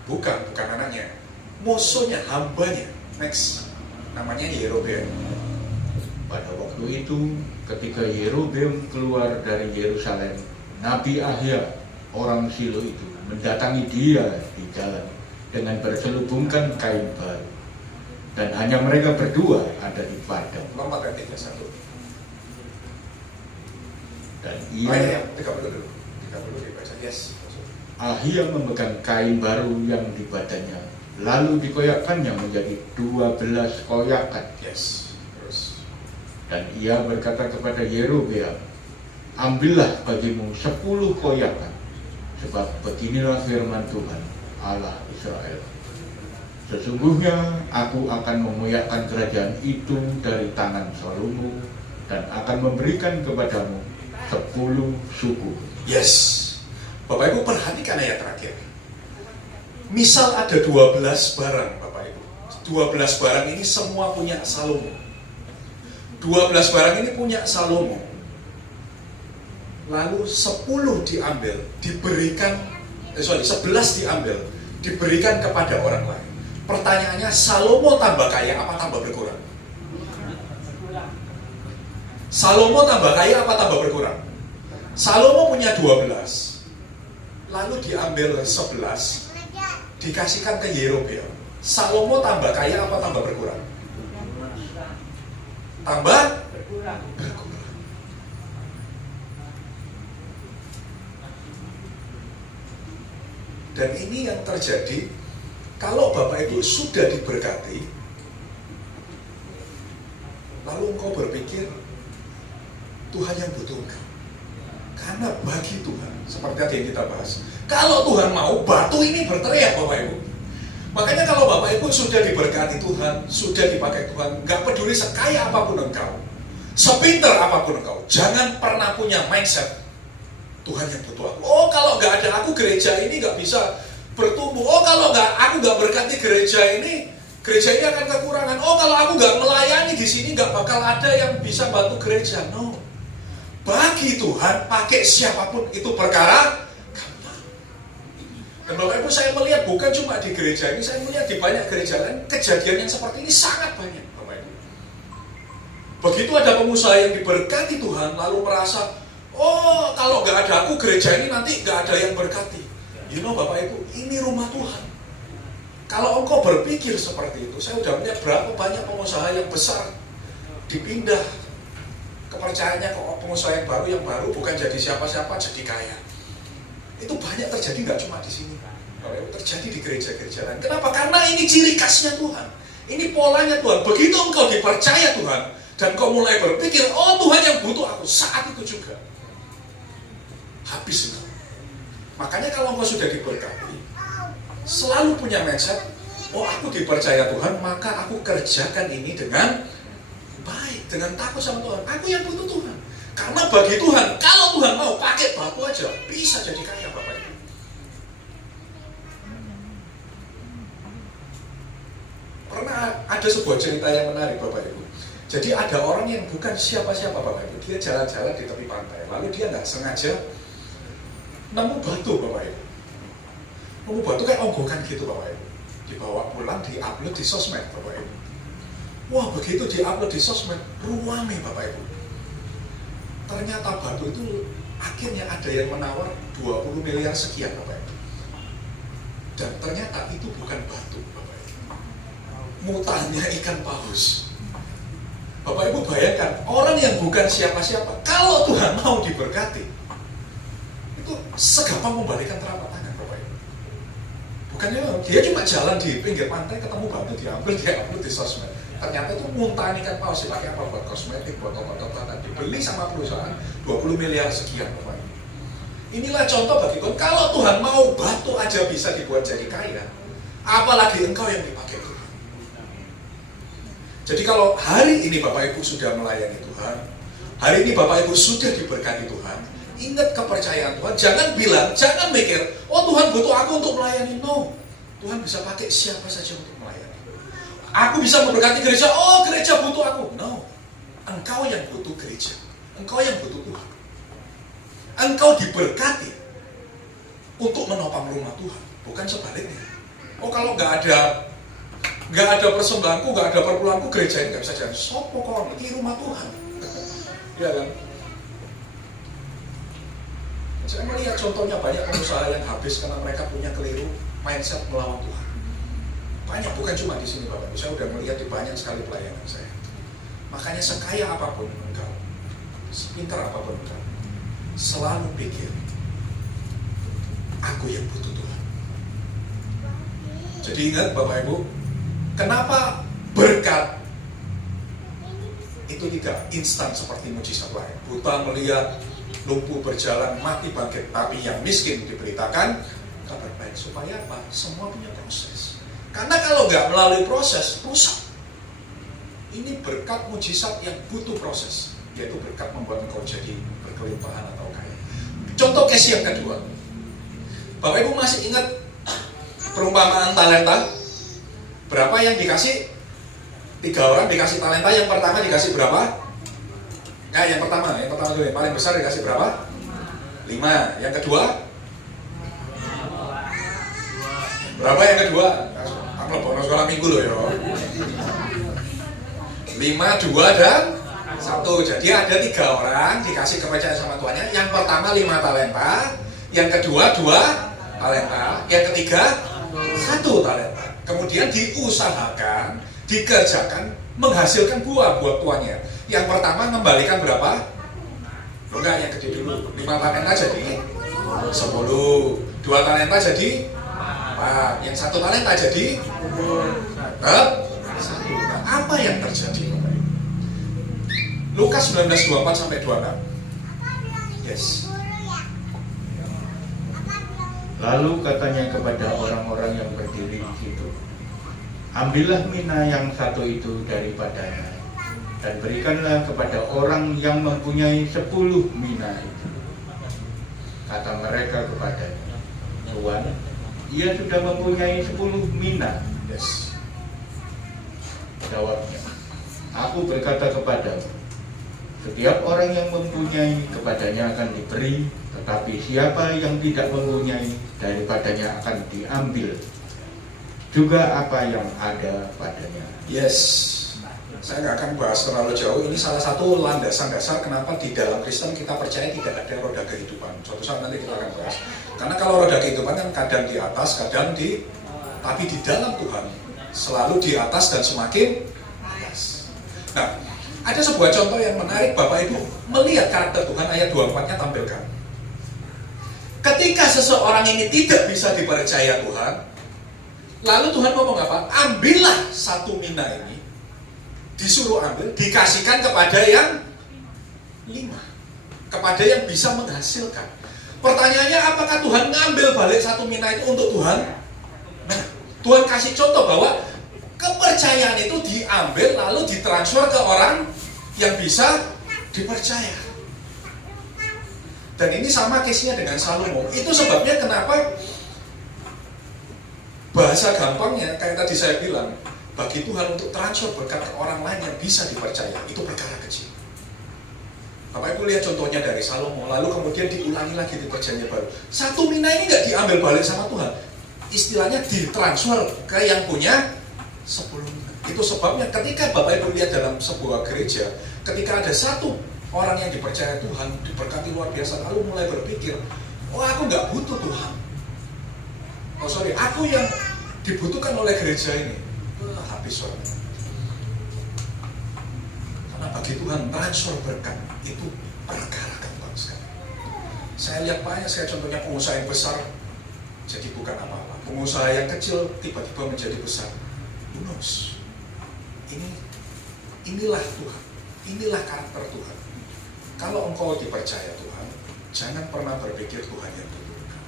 Bukan anaknya. Musuhnya, hambanya. Next. Namanya Yerobeam. Pada waktu itu, ketika Yerobeam keluar dari Yerusalem, Nabi Ahia, orang Silo itu, mendatangi dia di jalan dengan berselubungkan kain baru. Dan hanya mereka berdua ada di padang. Lompat ayat 31. Dan Oh ia, 30 dulu. 30 dibaca. Yes. Ahia memegang kain baru yang di badannya, lalu dikoyakkannya menjadi 12 koyakan. Yes. Terus. Dan ia berkata kepada Yerobeam, ambillah bagimu 10 koyakan, sebab beginilah firman Tuhan, Allah Israel. Sesungguhnya aku akan mengoyakkan kerajaan itu dari tangan Salomo dan akan memberikan kepadamu 10 suku. Yes. Bapak Ibu perhatikan ayat terakhir. Misal ada 12 barang Bapak Ibu. 12 barang ini semua punya Salomo. 12 barang ini punya Salomo. Lalu 10 diambil, diberikan 11 diambil, diberikan kepada orang lain. Pertanyaannya, Salomo tambah kaya apa tambah berkurang? Salomo tambah kaya apa tambah berkurang? Salomo punya 12, lalu diambil 11, dikasihkan ke Yerobeam. Salomo tambah kaya apa tambah berkurang? Tambah berkurang. Dan ini yang terjadi kalau Bapak Ibu sudah diberkati, lalu engkau berpikir Tuhan yang butuh engkau. Karena bagi Tuhan, seperti tadi yang kita bahas, kalau Tuhan mau, batu ini berteriak Bapak Ibu. Makanya kalau Bapak Ibu sudah diberkati Tuhan, sudah dipakai Tuhan, gak peduli sekaya apapun engkau, sepinter apapun engkau, jangan pernah punya mindset Tuhan yang butuh aku. Oh, kalau gak ada aku, gereja ini gak bisa bertumbuh. Oh, kalau aku gak berkati gereja ini akan kekurangan. Oh, kalau aku gak melayani di sini, gak bakal ada yang bisa bantu gereja. No. Bagi Tuhan, pakai siapapun itu perkara gampang. Dan Bapak Ibu, saya melihat bukan cuma di gereja ini, saya melihat di banyak gereja lain, kejadian yang seperti ini sangat banyak, Bapak Ibu. Begitu ada pengusaha yang diberkati Tuhan, lalu merasa, oh, kalau gak ada aku, gereja ini nanti gak ada yang berkati. You know Bapak Ibu, ini rumah Tuhan. Kalau engkau berpikir seperti itu, saya sudah melihat berapa banyak pengusaha yang besar dipindah kepercayaannya ke pengusaha yang baru bukan jadi siapa-siapa, jadi kaya. Itu banyak terjadi, nggak cuma di sini. Bapak Ibu, terjadi di gereja-gereja lain. Kenapa? Karena ini ciri khasnya Tuhan. Ini polanya Tuhan. Begitu engkau dipercaya Tuhan, dan kau mulai berpikir, oh Tuhan yang butuh aku, saat itu juga habis engkau. Makanya kalau engkau sudah diberkati, selalu punya mindset, oh aku dipercaya Tuhan, maka aku kerjakan ini dengan baik, dengan takut sama Tuhan. Aku yang butuh Tuhan. Karena bagi Tuhan, kalau Tuhan mau pakai batu aja, bisa jadi kaya Bapak Ibu. Pernah ada sebuah cerita yang menarik Bapak Ibu. Jadi ada orang yang bukan siapa-siapa Bapak Ibu. Dia jalan-jalan di tepi pantai, lalu dia nggak sengaja nemu batu Bapak Ibu. Nemu batu kayak onggokan gitu Bapak Ibu. Dibawa pulang, di-upload di sosmed Bapak Ibu. Wah, begitu di-upload di sosmed, ruame Bapak Ibu. Ternyata batu itu akhirnya ada yang menawar 20 miliar sekian Bapak Ibu. Dan ternyata itu bukan batu Bapak Ibu. Mutannya ikan paus. Bapak Ibu bayangkan, orang yang bukan siapa-siapa, kalau Tuhan mau diberkati, itu segampang membalikan telapak tangan Bapak Ibu. Bukannya dia cuma jalan di pinggir pantai, ketemu batu, diambil, dia upload di sosmed. Ternyata itu muntahan ikan paus, dipakai apa? Buat kosmetik, buat obat-obatan, dibeli sama perusahaan 20 miliar sekian Bapak Ibu. Inilah contoh bagi Tuhan, kalau Tuhan mau batu aja bisa dibuat jadi kaya, apalagi engkau yang dipakai Tuhan. Jadi kalau hari ini Bapak Ibu sudah melayani Tuhan, hari ini Bapak Ibu sudah diberkati Tuhan, ingat kepercayaan Tuhan, jangan bilang, jangan mikir, oh Tuhan butuh aku untuk melayani. No, Tuhan bisa pakai siapa saja untuk melayani. Aku bisa memberkati gereja, oh gereja butuh aku. No, engkau yang butuh gereja, engkau yang butuh Tuhan. Engkau diberkati untuk menopang rumah Tuhan, bukan sebaliknya. Oh kalau nggak ada persembahanku, nggak ada perpuluhanku, gereja ini nggak bisa jalan. Sopo kon, ini rumah Tuhan. Iya kan? Saya melihat contohnya banyak pengusaha yang habis karena mereka punya keliru mindset melawan Tuhan. Banyak, bukan cuma di sini Bapak Ibu. Saya udah melihat di banyak sekali pelayanan saya. Makanya sekaya apapun engkau, sepintar apapun engkau, selalu pikir, aku yang butuh Tuhan. Jadi ingat Bapak Ibu, kenapa berkat itu tidak instan seperti mujizat lain. Buta melihat, lumpuh berjalan, mati bangkit. Tapi yang miskin diberitakan kabar baik. Supaya apa? Semua punya proses. Karena kalau nggak melalui proses, rusak. Ini berkat mujizat yang butuh proses, yaitu berkat membuat engkau jadi berkelimpahan atau kaya. Contoh case yang kedua, Bapak Ibu masih ingat perumpamaan talenta? Berapa yang dikasih? 3 orang dikasih talenta. Yang pertama dikasih berapa? Nah, yang pertama dulu, yang paling besar dikasih berapa? 5. Yang kedua? Berapa yang kedua? Aku bonus sekolah minggu loh ya. 5, 2, dan 1. Jadi ada 3 orang dikasih kepercayaan sama tuannya. Yang pertama 5 talenta, yang kedua 2 talenta, yang ketiga 1 talenta. Kemudian diusahakan, dikerjakan, menghasilkan buah buat tuannya. Yang pertama mengembalikan berapa? Enggak, yang gede dulu. 5 talenta jadi 10, 2 talenta jadi 4, yang 1 talenta jadi 1. Nah, apa yang terjadi Bapak Ibu? Lukas 19:24 sampai 26. Yes. Lalu katanya kepada orang-orang yang berdiri di situ, ambillah mina yang 1 itu daripadanya, dan berikanlah kepada orang yang mempunyai 10 mina itu. Kata mereka kepadanya, Tuan, ia sudah mempunyai 10 mina. Yes. Jawabnya, aku berkata kepadamu, setiap orang yang mempunyai kepadanya akan diberi, tetapi siapa yang tidak mempunyai daripadanya akan diambil juga apa yang ada padanya. Yes. Saya nggak akan bahas terlalu jauh. Ini salah satu landasan dasar kenapa di dalam Kristen kita percaya tidak ada roda kehidupan. Suatu saat nanti kita akan bahas. Karena kalau roda kehidupan kan kadang di atas, kadang tapi di dalam Tuhan selalu di atas dan semakin atas. Nah, ada sebuah contoh yang menarik Bapak Ibu melihat karakter Tuhan, ayat 24-nya tampilkan. Ketika seseorang ini tidak bisa dipercaya Tuhan, lalu Tuhan ngomong apa? Ambillah 1 mina ini, disuruh ambil, dikasihkan kepada yang 5, kepada yang bisa menghasilkan. Pertanyaannya, apakah Tuhan ngambil balik satu mina itu untuk Tuhan? Nah, Tuhan kasih contoh bahwa kepercayaan itu diambil lalu ditransfer ke orang yang bisa dipercaya. Dan ini sama case-nya dengan Salomo. Itu sebabnya kenapa bahasa gampangnya, kayak tadi saya bilang, bagi Tuhan untuk transfer berkat ke orang lain yang bisa dipercaya, itu perkara kecil. Bapak Ibu lihat contohnya dari Salomo, lalu kemudian diulangi lagi di perjanjian baru. Satu mina ini nggak diambil balik sama Tuhan. Istilahnya ditransfer ke yang punya 10 mina. Itu sebabnya ketika Bapak Ibu lihat dalam sebuah gereja, ketika ada satu orang yang dipercaya Tuhan, diberkati luar biasa, lalu mulai berpikir, oh aku nggak butuh Tuhan. Oh sorry, aku yang dibutuhkan oleh gereja ini. Habis orangnya. Karena bagi Tuhan transfer berkat itu perkara gampang sekali. Saya lihat banyak sekali contohnya pengusaha yang besar jadi bukan apa-apa. Pengusaha yang kecil tiba-tiba menjadi besar. Who knows? Inilah Tuhan. Inilah karakter Tuhan. Kalau engkau dipercaya Tuhan, jangan pernah berpikir Tuhan yang butuh engkau.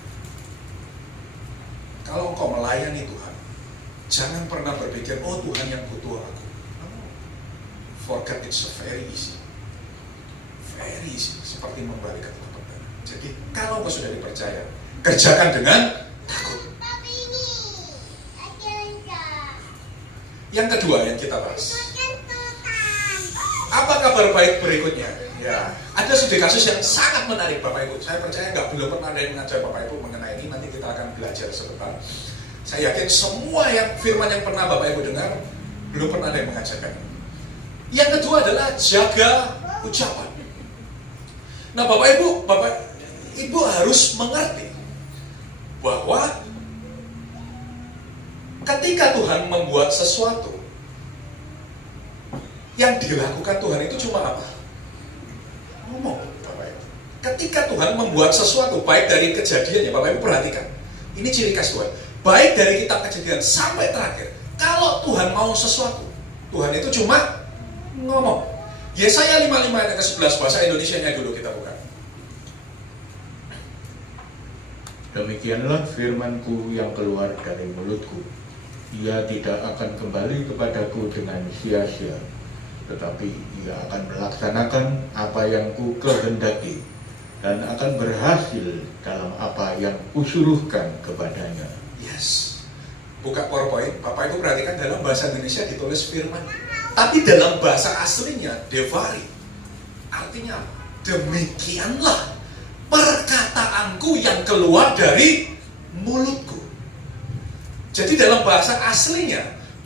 Kalau engkau melayani Tuhan, jangan pernah berpikir, oh Tuhan yang butuh aku. No. Forget, it's very easy. Very easy, seperti membalik ke tempat. Jadi kalau engkau sudah dipercaya, kerjakan dengan takut. Yang kedua yang kita bahas, apa kabar baik berikutnya? Ya, ada studi kasus yang sangat menarik Bapak Ibu. Saya percaya belum pernah ada yang mengajar Bapak Ibu mengenai ini. Nanti kita akan belajar sebentar. Saya yakin semua yang firman yang pernah Bapak Ibu dengar belum pernah ada yang mengajarkan. Yang kedua adalah jaga ucapan. Nah Bapak Ibu harus mengerti bahwa ketika Tuhan membuat sesuatu, yang dilakukan Tuhan itu cuma apa? Ngomong, Bapak Ibu. Ketika Tuhan membuat sesuatu, baik dari kejadiannya, Bapak Ibu perhatikan. Ini ciri khas Tuhan. Baik dari kitab Kejadian sampai terakhir, kalau Tuhan mau sesuatu, Tuhan itu cuma ngomong. Yesaya 55 ayat ke-11, bahasa Indonesianya dulu kita buka. Demikianlah firman-Ku yang keluar dari mulut-Ku. Ia tidak akan kembali kepadaku dengan sia-sia, tetapi ia akan melaksanakan apa yang Ku kehendaki dan akan berhasil dalam apa yang Kusuruhkan kepadanya. Yes. Buka PowerPoint, Bapak Ibu perhatikan dalam bahasa Indonesia ditulis firman. Tapi dalam bahasa aslinya, Devari. Artinya, demikianlah perkataanku yang keluar dari mulutku. Jadi dalam bahasa aslinya,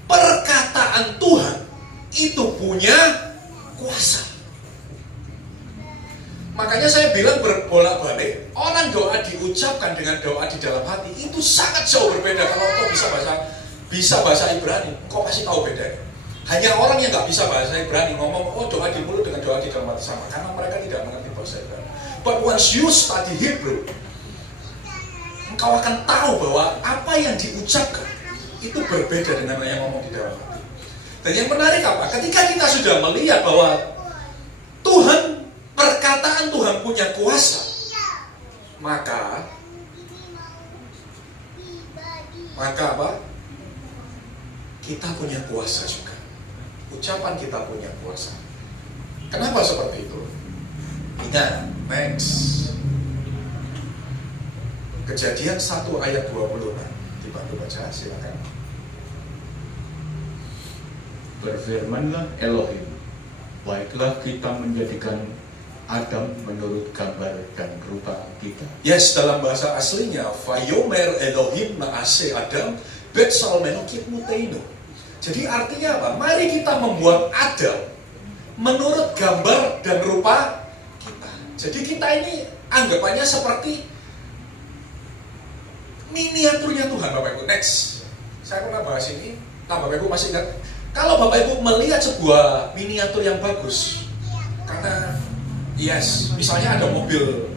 perkataan Tuhan itu punya kuasa. Makanya saya bilang berbolak-balik, orang doa diucapkan dengan doa di dalam hati itu sangat jauh berbeda. Kalau kau bisa bahasa Ibrani, kau pasti tahu bedanya. Hanya orang yang nggak bisa bahasa Ibrani ngomong, oh doa di mulut dengan doa di dalam hati sama, karena mereka tidak mengerti bahasa Ibrani. But once you study Hebrew, engkau akan tahu bahwa apa yang diucapkan itu berbeda dengan yang ngomong di dalam hati. Dan yang menarik apa? Ketika kita sudah melihat bahwa Tuhan, perkataan Tuhan punya kuasa, maka apa? Kita punya kuasa juga. Ucapan kita punya kuasa. Kenapa seperti itu? Ingat, next. Kejadian 1 ayat 26. Dibantu baca, silakan. Berfirmanlah Elohim, baiklah kita menjadikan Adam menurut gambar dan rupa kita. Yes, dalam bahasa aslinya, Vayomer Elohim na'ase Adam bet salmenukit muteino. Jadi artinya apa? Mari kita membuat Adam menurut gambar dan rupa kita. Jadi kita ini anggapannya seperti miniaturnya Tuhan, Bapak Ibu. Next, saya pernah bahas ini. Nah, Bapak Ibu masih ingat? Kalau Bapak Ibu melihat sebuah miniatur yang bagus, karena yes, misalnya ada mobil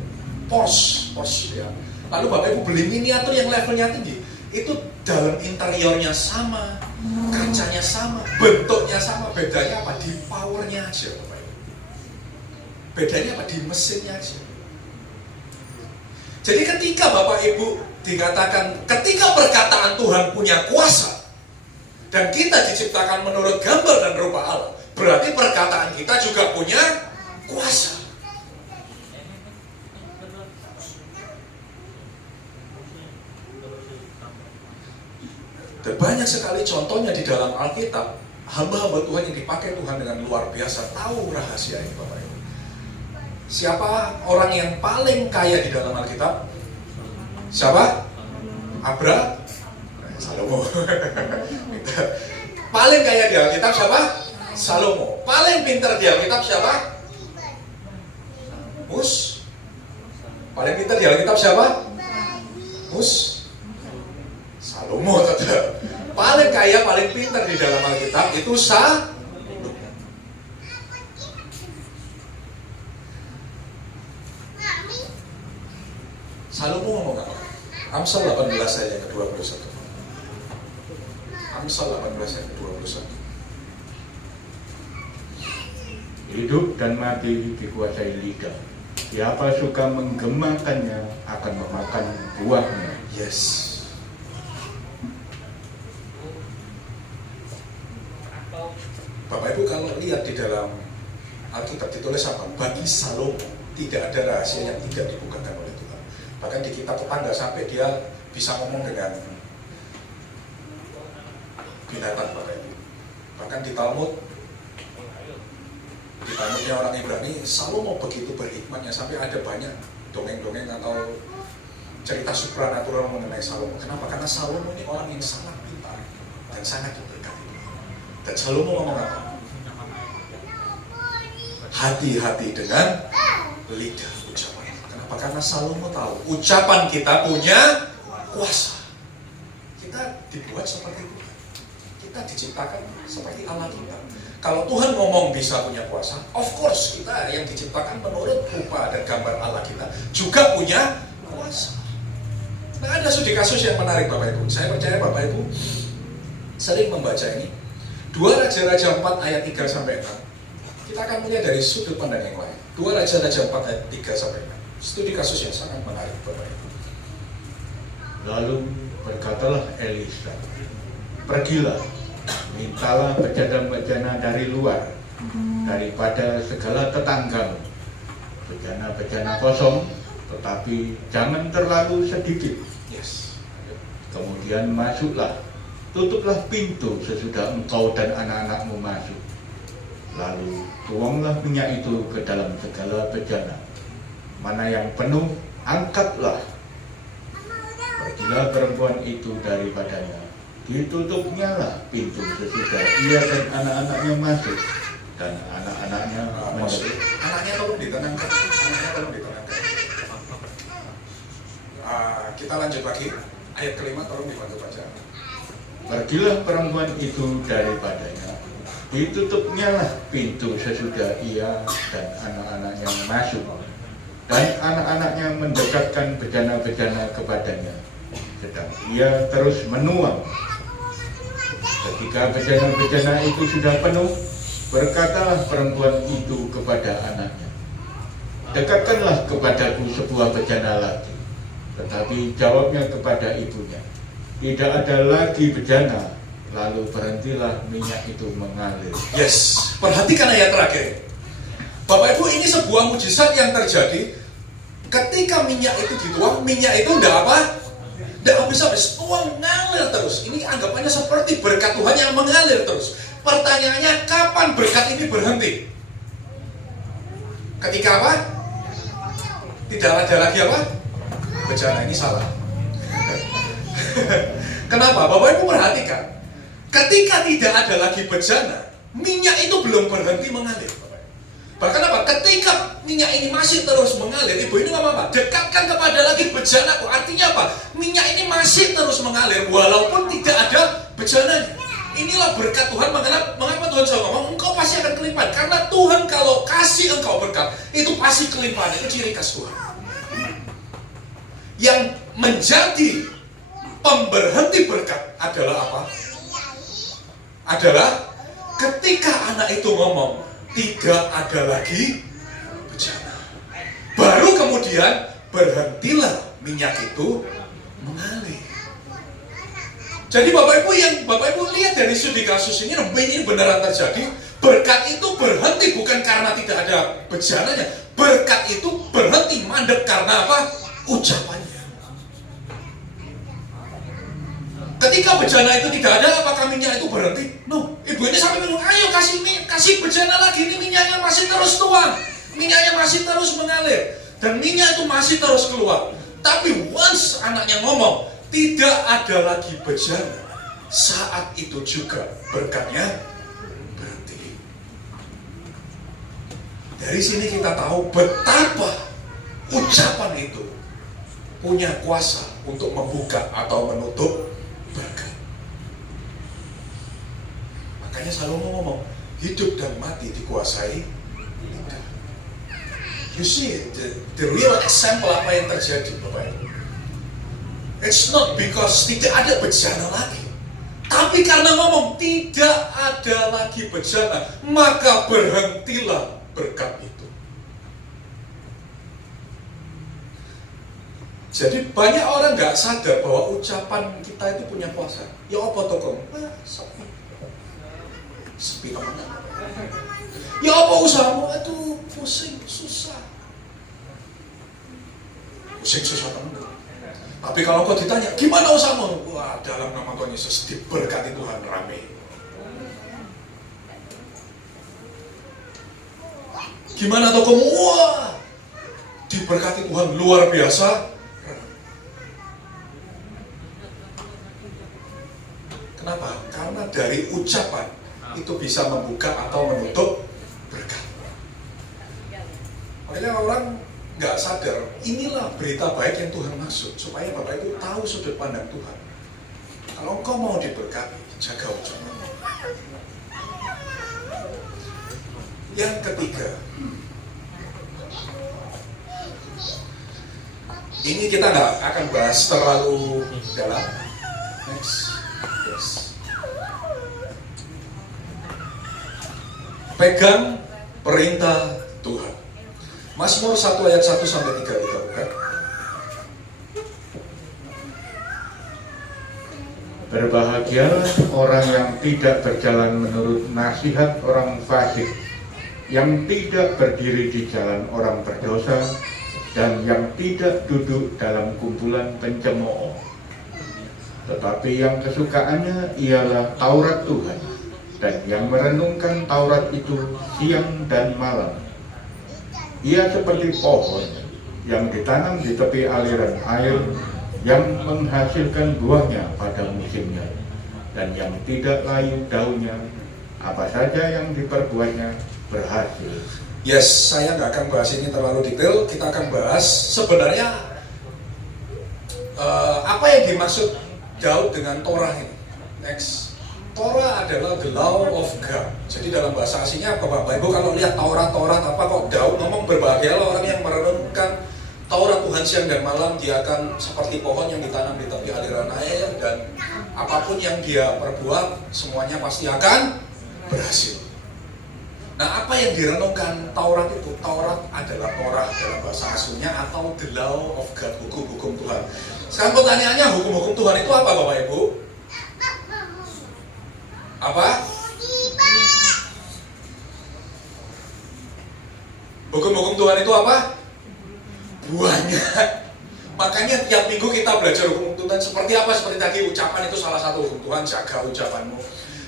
Porsche ya. Lalu Bapak Ibu beli miniatur yang levelnya tinggi, itu dalam interiornya sama, kacanya sama, bentuknya sama, bedanya apa? Di powernya aja, Bapak Ibu. Bedanya apa? Di mesinnya aja. Jadi ketika Bapak Ibu dikatakan, ketika perkataan Tuhan punya kuasa, dan kita diciptakan menurut gambar dan rupa Allah, berarti perkataan kita juga punya kuasa. Dan banyak sekali contohnya di dalam Alkitab, hamba-hamba Tuhan yang dipakai Tuhan dengan luar biasa tahu rahasia ini, Bapak Ibu. Siapa orang yang paling kaya di dalam Alkitab? Siapa? Salomo. Paling kaya di Alkitab siapa? Salomo. Paling pintar di Alkitab siapa? Mus. Paling pintar di Alkitab siapa? Mus. Salomo tetap. Paling kaya, paling pintar di dalam Alkitab itu Salomo. Salomo ngomong apa? Amsal 18 ayat ke-21. Amsal 18 ayat ke-21. Hidup dan mati dikuasai lidah. Siapa suka menggemakannya akan memakan buahnya. Yes. Bapak Ibu kalau lihat di dalam Alkitab ditulis apa? Bagi Salomo tidak ada rahasia yang tidak dibukakan oleh Tuhan. Bahkan di kitab tetangga sampai dia bisa ngomong dengan binatang, Bapak Ibu. Bahkan di Talmudnya orang Ibrani, Salomo begitu berhikmatnya sampai ada banyak dongeng-dongeng atau cerita supranatural mengenai Salomo. Kenapa? Karena Salomo ini orang yang sangat pintar dan sangat diberkati. Dan Salomo ngomong apa? Hati-hati dengan lidah ucapan. Kenapa? Karena Salomo tahu ucapan kita punya kuasa. Kita dibuat seperti Tuhan. Kita diciptakan seperti Allah kita. Kalau Tuhan ngomong bisa punya kuasa, of course kita yang diciptakan menurut rupa dan gambar Allah kita juga punya kuasa. Nah, ada studi kasus yang menarik Bapak Ibu. Saya percaya Bapak Ibu sering membaca ini. 2 Raja-Raja 4 ayat 3 sampai 6. Kita akan melihat dari sudut pandang yang lain. 2 Raja-Raja 4 ayat 3 sampai 6. Studi kasus yang sangat menarik Bapak Ibu. Lalu berkatalah Elisa, pergilah, mintalah bejana-bejana dari luar, daripada segala tetanggamu. Bejana-bejana kosong, tetapi jangan terlalu sedikit. Yes. Kemudian masuklah, tutuplah pintu sesudah engkau dan anak-anakmu masuk. Lalu tuanglah minyak itu ke dalam segala bejana. Mana yang penuh, angkatlah. Pergilah perempuan itu daripadanya. Ditutupnya lah pintu sesudah ia dan anak-anaknya masuk. Dan anak-anaknya masuk. Anaknya tolong ditenangkan. Kita lanjut lagi. Ayat kelima tolong dibantu baca. Pergilah perempuan itu daripadanya. Ditutupnya lah pintu sesudah ia dan anak-anaknya masuk. Dan anak-anaknya mendekatkan bejana-bejana kepadanya. Sedang ia terus menuang. Ketika bejana-bejana itu sudah penuh, berkatalah perempuan itu kepada anaknya, dekatkanlah kepadaku sebuah bejana lagi. Tetapi jawabnya kepada ibunya, tidak ada lagi bejana. Lalu berhentilah minyak itu mengalir. Yes, perhatikan ayat terakhir. Bapak Ibu, ini sebuah mujizat yang terjadi ketika minyak itu dituang. Minyak itu enggak apa? Enggak habis-habis, tuang ngalir terus. Ini anggapannya seperti berkat Tuhan yang mengalir terus. Pertanyaannya, kapan berkat ini berhenti? Ketika apa? Tidak ada lagi apa? Bejana. Ini salah. Kenapa? Bapak Ibu perhatikan. Ketika tidak ada lagi bejana, minyak itu belum berhenti mengalir. Bahkan apa? Ketika minyak ini masih terus mengalir, ibu ini ngomong apa? Dekatkan kepada lagi bejanaku. Artinya apa? Minyak ini masih terus mengalir walaupun tidak ada bejananya. Inilah berkat Tuhan. Mengapa Tuhan selalu ngomong engkau pasti akan kelimpahan? Karena Tuhan kalau kasih engkau berkat, itu pasti kelimpahan. Itu ciri khas Tuhan. Yang menjadi pemberhenti berkat adalah apa? Adalah ketika anak itu ngomong tidak ada lagi bejana. Baru kemudian berhentilah minyak itu mengalir. Jadi Bapak Ibu lihat dari studi kasus ini beneran terjadi. Berkat itu berhenti bukan karena tidak ada bejananya. Berkat itu berhenti mandek karena apa? Ucapannya. Ketika bejana itu tidak ada, apakah minyak itu berhenti? No, ibu ini sampai bilang, ayo kasih bejana lagi, ini minyaknya masih terus tuang, minyaknya masih terus mengalir, dan minyak itu masih terus keluar. Tapi once anaknya ngomong, tidak ada lagi bejana, saat itu juga berkatnya berhenti. Dari sini kita tahu betapa ucapan itu punya kuasa untuk membuka atau menutup berkat. Makanya Salomo ngomong, hidup dan mati dikuasai lidah. You see the real example apa yang terjadi, Bapak Ibu. It's not because tidak ada bejana lagi, tapi karena ngomong tidak ada lagi bejana, maka berhentilah berkat itu. Jadi banyak orang nggak sadar bahwa ucapan kita itu punya kuasa. Ya apa tokom? Sepi teman. Ya apa usahamu? Aduh pusing susah. Pusing susah teman. Tapi kalau kau ditanya, gimana usahamu? Wah, dalam nama Tuhan Yesus diberkati Tuhan rame. Gimana tokomu? Wah, diberkati Tuhan luar biasa. Kenapa? Karena dari ucapan itu bisa membuka atau menutup berkat. Makanya orang nggak sadar, inilah berita baik yang Tuhan maksud, supaya Bapak Ibu tahu sudut pandang Tuhan. Kalau engkau mau diberkati, jaga ucapan. Yang ketiga, ini kita nggak akan bahas terlalu dalam. Next. Yes. Pegang perintah Tuhan. Mazmur 1 ayat 1 sampai 3 kita buka. Berbahagialah orang yang tidak berjalan menurut nasihat orang fasik, yang tidak berdiri di jalan orang berdosa, dan yang tidak duduk dalam kumpulan pencemooh. Tetapi yang kesukaannya ialah Taurat Tuhan, dan yang merenungkan Taurat itu siang dan malam. Ia seperti pohon yang ditanam di tepi aliran air, yang menghasilkan buahnya pada musimnya, dan yang tidak layu daunnya, apa saja yang diperbuatnya berhasil. Yes, saya nggak akan bahas ini terlalu detail. Kita akan bahas sebenarnya apa yang dimaksud Daud dengan Torah ini. Next. Torah adalah the law of God. Jadi dalam bahasa aslinya apa Bapak Ibu kalau lihat Taurat apa kok Daud ngomong berbahagialah orang yang merenungkan Taurat Tuhan siang dan malam, dia akan seperti pohon yang ditanam di tepi aliran air, dan apapun yang dia perbuat semuanya pasti akan berhasil. Nah, apa yang direnungkan Taurat itu? Taurat adalah Torah dalam bahasa aslinya atau the law of God, hukum-hukum Tuhan. Sekarang pertanyaannya, hukum-hukum Tuhan itu apa Bapak Ibu? Apa? Hukum-hukum Tuhan itu apa? Banyak. Makanya tiap minggu kita belajar hukum Tuhan. Seperti apa? Seperti tadi ucapan itu salah satu hukum Tuhan. Jaga ucapanmu.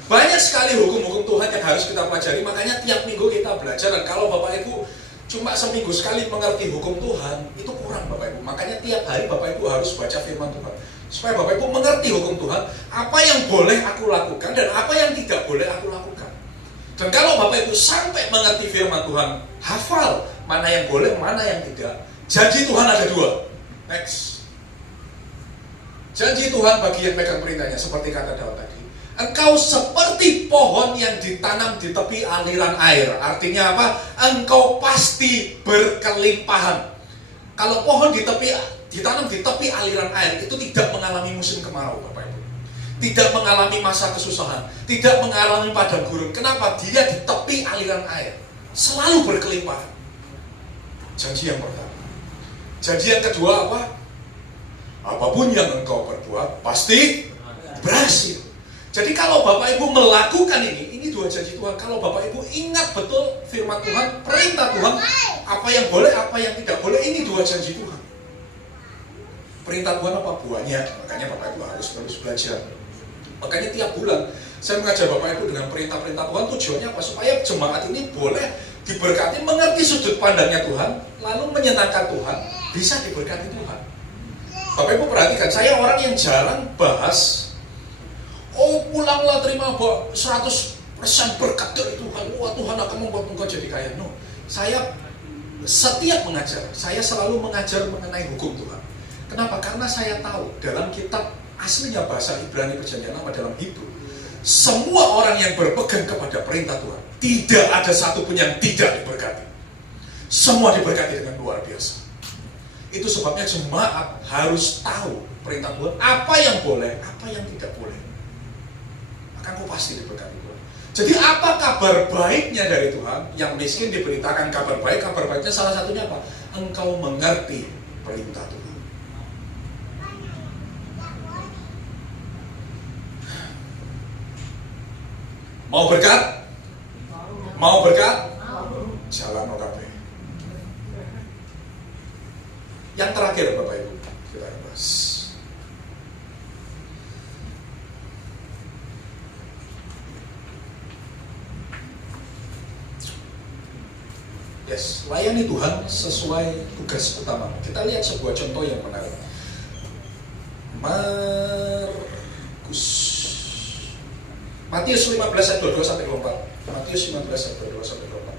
Banyak sekali hukum-hukum Tuhan yang harus kita pelajari. Makanya tiap minggu kita belajar. Dan kalau Bapak Ibu cuma seminggu sekali mengerti hukum Tuhan, itu kurang Bapak Ibu. Makanya tiap hari Bapak Ibu harus baca firman Tuhan, supaya Bapak Ibu mengerti hukum Tuhan, apa yang boleh aku lakukan dan apa yang tidak boleh aku lakukan. Dan kalau Bapak Ibu sampai mengerti firman Tuhan, hafal mana yang boleh, mana yang tidak. Janji Tuhan ada dua. Next. Janji Tuhan bagi yang pegang perintahnya, seperti kata Daud tadi. Engkau seperti pohon yang ditanam di tepi aliran air. Artinya apa? Engkau pasti berkelimpahan. Kalau pohon ditanam di tepi aliran air, itu tidak mengalami musim kemarau, Bapak Ibu. Tidak mengalami masa kesusahan, tidak mengalami padang gurun. Kenapa? Dia di tepi aliran air, selalu berkelimpahan. Janji yang pertama. Janji yang kedua apa? apapun yang engkau perbuat pasti berhasil. Jadi kalau Bapak Ibu melakukan ini dua janji Tuhan. Kalau Bapak Ibu ingat betul firman Tuhan, perintah Tuhan, apa yang boleh, apa yang tidak boleh, ini dua janji Tuhan. Perintah Tuhan apa? Buahnya. Makanya Bapak Ibu harus terus belajar. Makanya tiap bulan saya mengajar Bapak Ibu dengan perintah-perintah Tuhan. Tujuannya apa? Supaya jemaat ini boleh diberkati, mengerti sudut pandangnya Tuhan, lalu menyenangkan Tuhan, bisa diberkati Tuhan. Bapak Ibu perhatikan, saya orang yang jarang bahas, oh pulanglah terima 100% berkat dari Tuhan, wah Tuhan akan membuat engkau jadi kaya. No, saya setiap mengajar, saya selalu mengajar mengenai hukum Tuhan. Kenapa? Karena saya tahu dalam kitab aslinya bahasa Ibrani Perjanjian Lama dalam Hebrew, semua orang yang berpegang kepada perintah Tuhan, tidak ada satupun yang tidak diberkati. Semua diberkati dengan luar biasa. Itu sebabnya jemaat harus tahu perintah Tuhan, apa yang boleh, apa yang tidak boleh. Maka engkau pasti diberkati Tuhan. Jadi apa kabar baiknya dari Tuhan? Yang miskin diberitakan kabar baik. Kabar baiknya salah satunya apa? Engkau mengerti perintah Tuhan. Mau berkat? Mau berkat? Jalan OKP. Yang terakhir Bapak Ibu, kita bahas. Yes, layani Tuhan sesuai tugas utama. Kita lihat sebuah contoh yang menarik. Matius 15 ayat 22 sampai 24. Matius 15 ayat 22 sampai 24.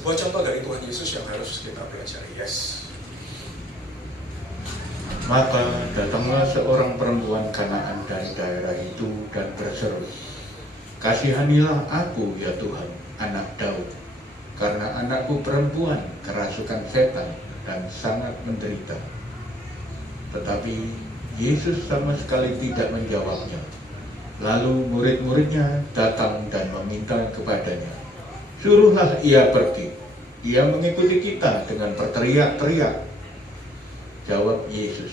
Sebuah contoh dari Tuhan Yesus yang harus kita pelajari. Yes. Maka datanglah seorang perempuan Kanaan dari daerah itu dan berseru, "Kasihanilah aku ya Tuhan, anak Daud, karena anakku perempuan kerasukan setan dan sangat menderita." Tetapi Yesus sama sekali tidak menjawabnya. Lalu murid-muridnya datang dan meminta kepadanya, "Suruhlah ia pergi, ia mengikuti kita," dengan berteriak-teriak. Jawab Yesus,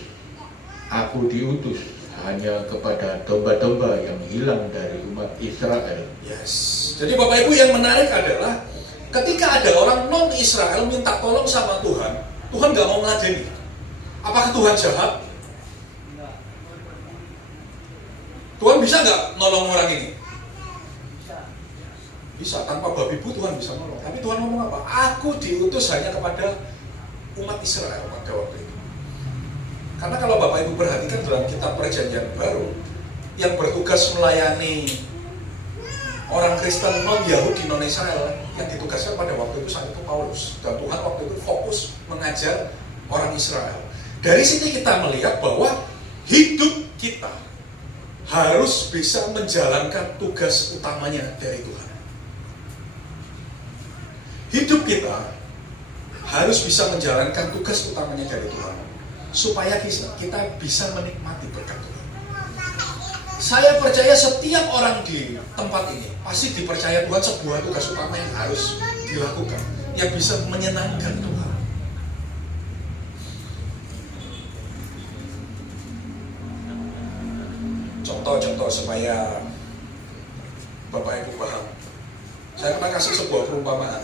"Aku diutus hanya kepada domba-domba yang hilang dari umat Israel." Yes. Jadi Bapak Ibu, yang menarik adalah ketika ada orang non-Israel minta tolong sama Tuhan, Tuhan gak mau meladeni. Apakah Tuhan jahat? Tuhan bisa nggak nolong orang ini? Bisa, tanpa babi bu Tuhan bisa nolong. Tapi Tuhan ngomong apa? Aku diutus hanya kepada umat Israel pada waktu itu. Karena kalau Bapak Ibu perhatikan dalam kitab Perjanjian Baru, yang bertugas melayani orang Kristen non-Yahudi, non-Israel, yang ditugaskan pada waktu itu saat itu Paulus. Dan Tuhan waktu itu fokus mengajar orang Israel. Dari sini kita melihat bahwa hidup kita harus bisa menjalankan tugas utamanya dari Tuhan. Hidup kita harus bisa menjalankan tugas utamanya dari Tuhan, supaya kita bisa menikmati berkat Tuhan. Saya percaya setiap orang di tempat ini pasti dipercaya Tuhan sebuah tugas utama yang harus dilakukan, yang bisa menyenangkan Tuhan. Contoh-contoh supaya Bapak Ibu paham. Saya pernah kasih sebuah perumpamaan.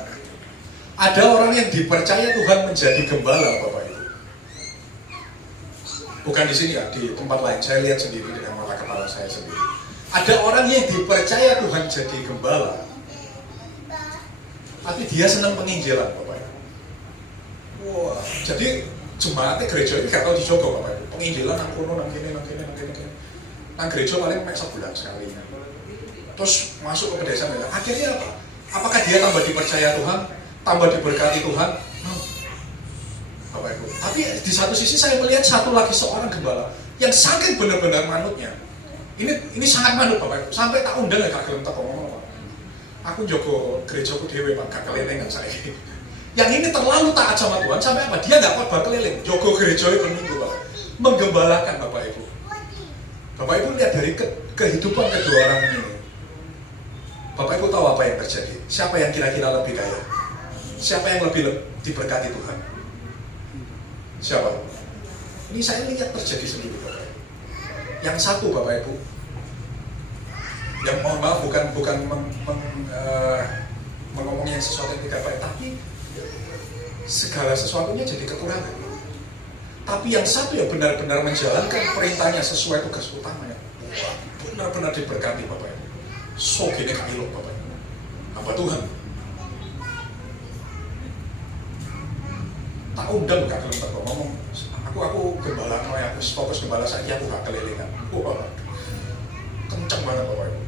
Ada orang yang dipercaya Tuhan menjadi gembala, Bapak Ibu. Bukan di sini ya, di tempat lain. Saya lihat sendiri dengan mata kepala saya sendiri. Ada orang yang dipercaya Tuhan jadi gembala, tapi dia senang penginjilan, Bapak Ibu. Wah, jadi jemaatnya gereja ini gak tahu dijogo, Bapak Ibu. Penginjilan nang kono, nang kene. Nang gereja paling sebulan sekali. Terus masuk ke pedesaan. Akhirnya apa? Apakah dia tambah dipercaya Tuhan? Tambah diberkati Tuhan? No. Bapak Ibu. Tapi di satu sisi saya melihat satu lagi seorang gembala yang saking benar-benar manutnya. Ini sangat manut, Bapak Ibu. Sampai tak undang gak gelem teko ngomong, Pak. Aku njogo gerejaku dhewe, Pak, gak kelilingan saya. Yang ini terlalu taat sama Tuhan sampai apa? Dia gak khotbah keliling, jogo gereja per minggu, Pak. Menggembalakan, Bapak Ibu. Bapak Ibu lihat dari kehidupan kedua orang ini. Bapak Ibu tahu apa yang terjadi? Siapa yang kira-kira lebih kaya? Siapa yang lebih diberkati Tuhan? Siapa? Ini saya lihat terjadi sendiri Bapak Ibu. Yang satu Bapak Ibu, yang mohon maaf bukan mengomongin sesuatu yang tidak baik, tapi segala sesuatunya jadi kekurangan. Tapi yang satu yang benar-benar menjalankan perintahnya sesuai tugas utamanya, benar-benar diberkati Bapak Ibu. So gini kailok Bapak Ibu, hamba Tuhan. Tak undang gak kelem teko ngomong, aku gembala, aku fokus gembala saja, aku gak kelilingan. Wah, kenceng banget Bapak Ibu.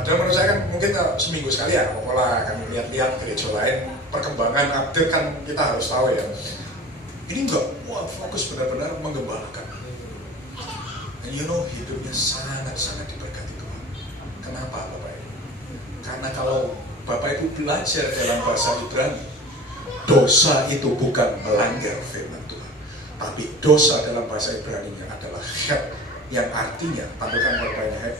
Padahal menurut saya kan mungkin seminggu sekali ya, pola kan lihat-lihat gereja lain, perkembangan update kan kita harus tahu ya. Ini enggak, wah fokus benar-benar menggembalakan. And you know, hidupnya sangat-sangat diberkati Tuhan. Kenapa Bapak Ibu? Karena kalau Bapak Ibu belajar dalam bahasa Ibrani, dosa itu bukan melanggar firman Tuhan, tapi dosa dalam bahasa Ibrani-nya adalah het, yang artinya, tampilkan Bapaknya het,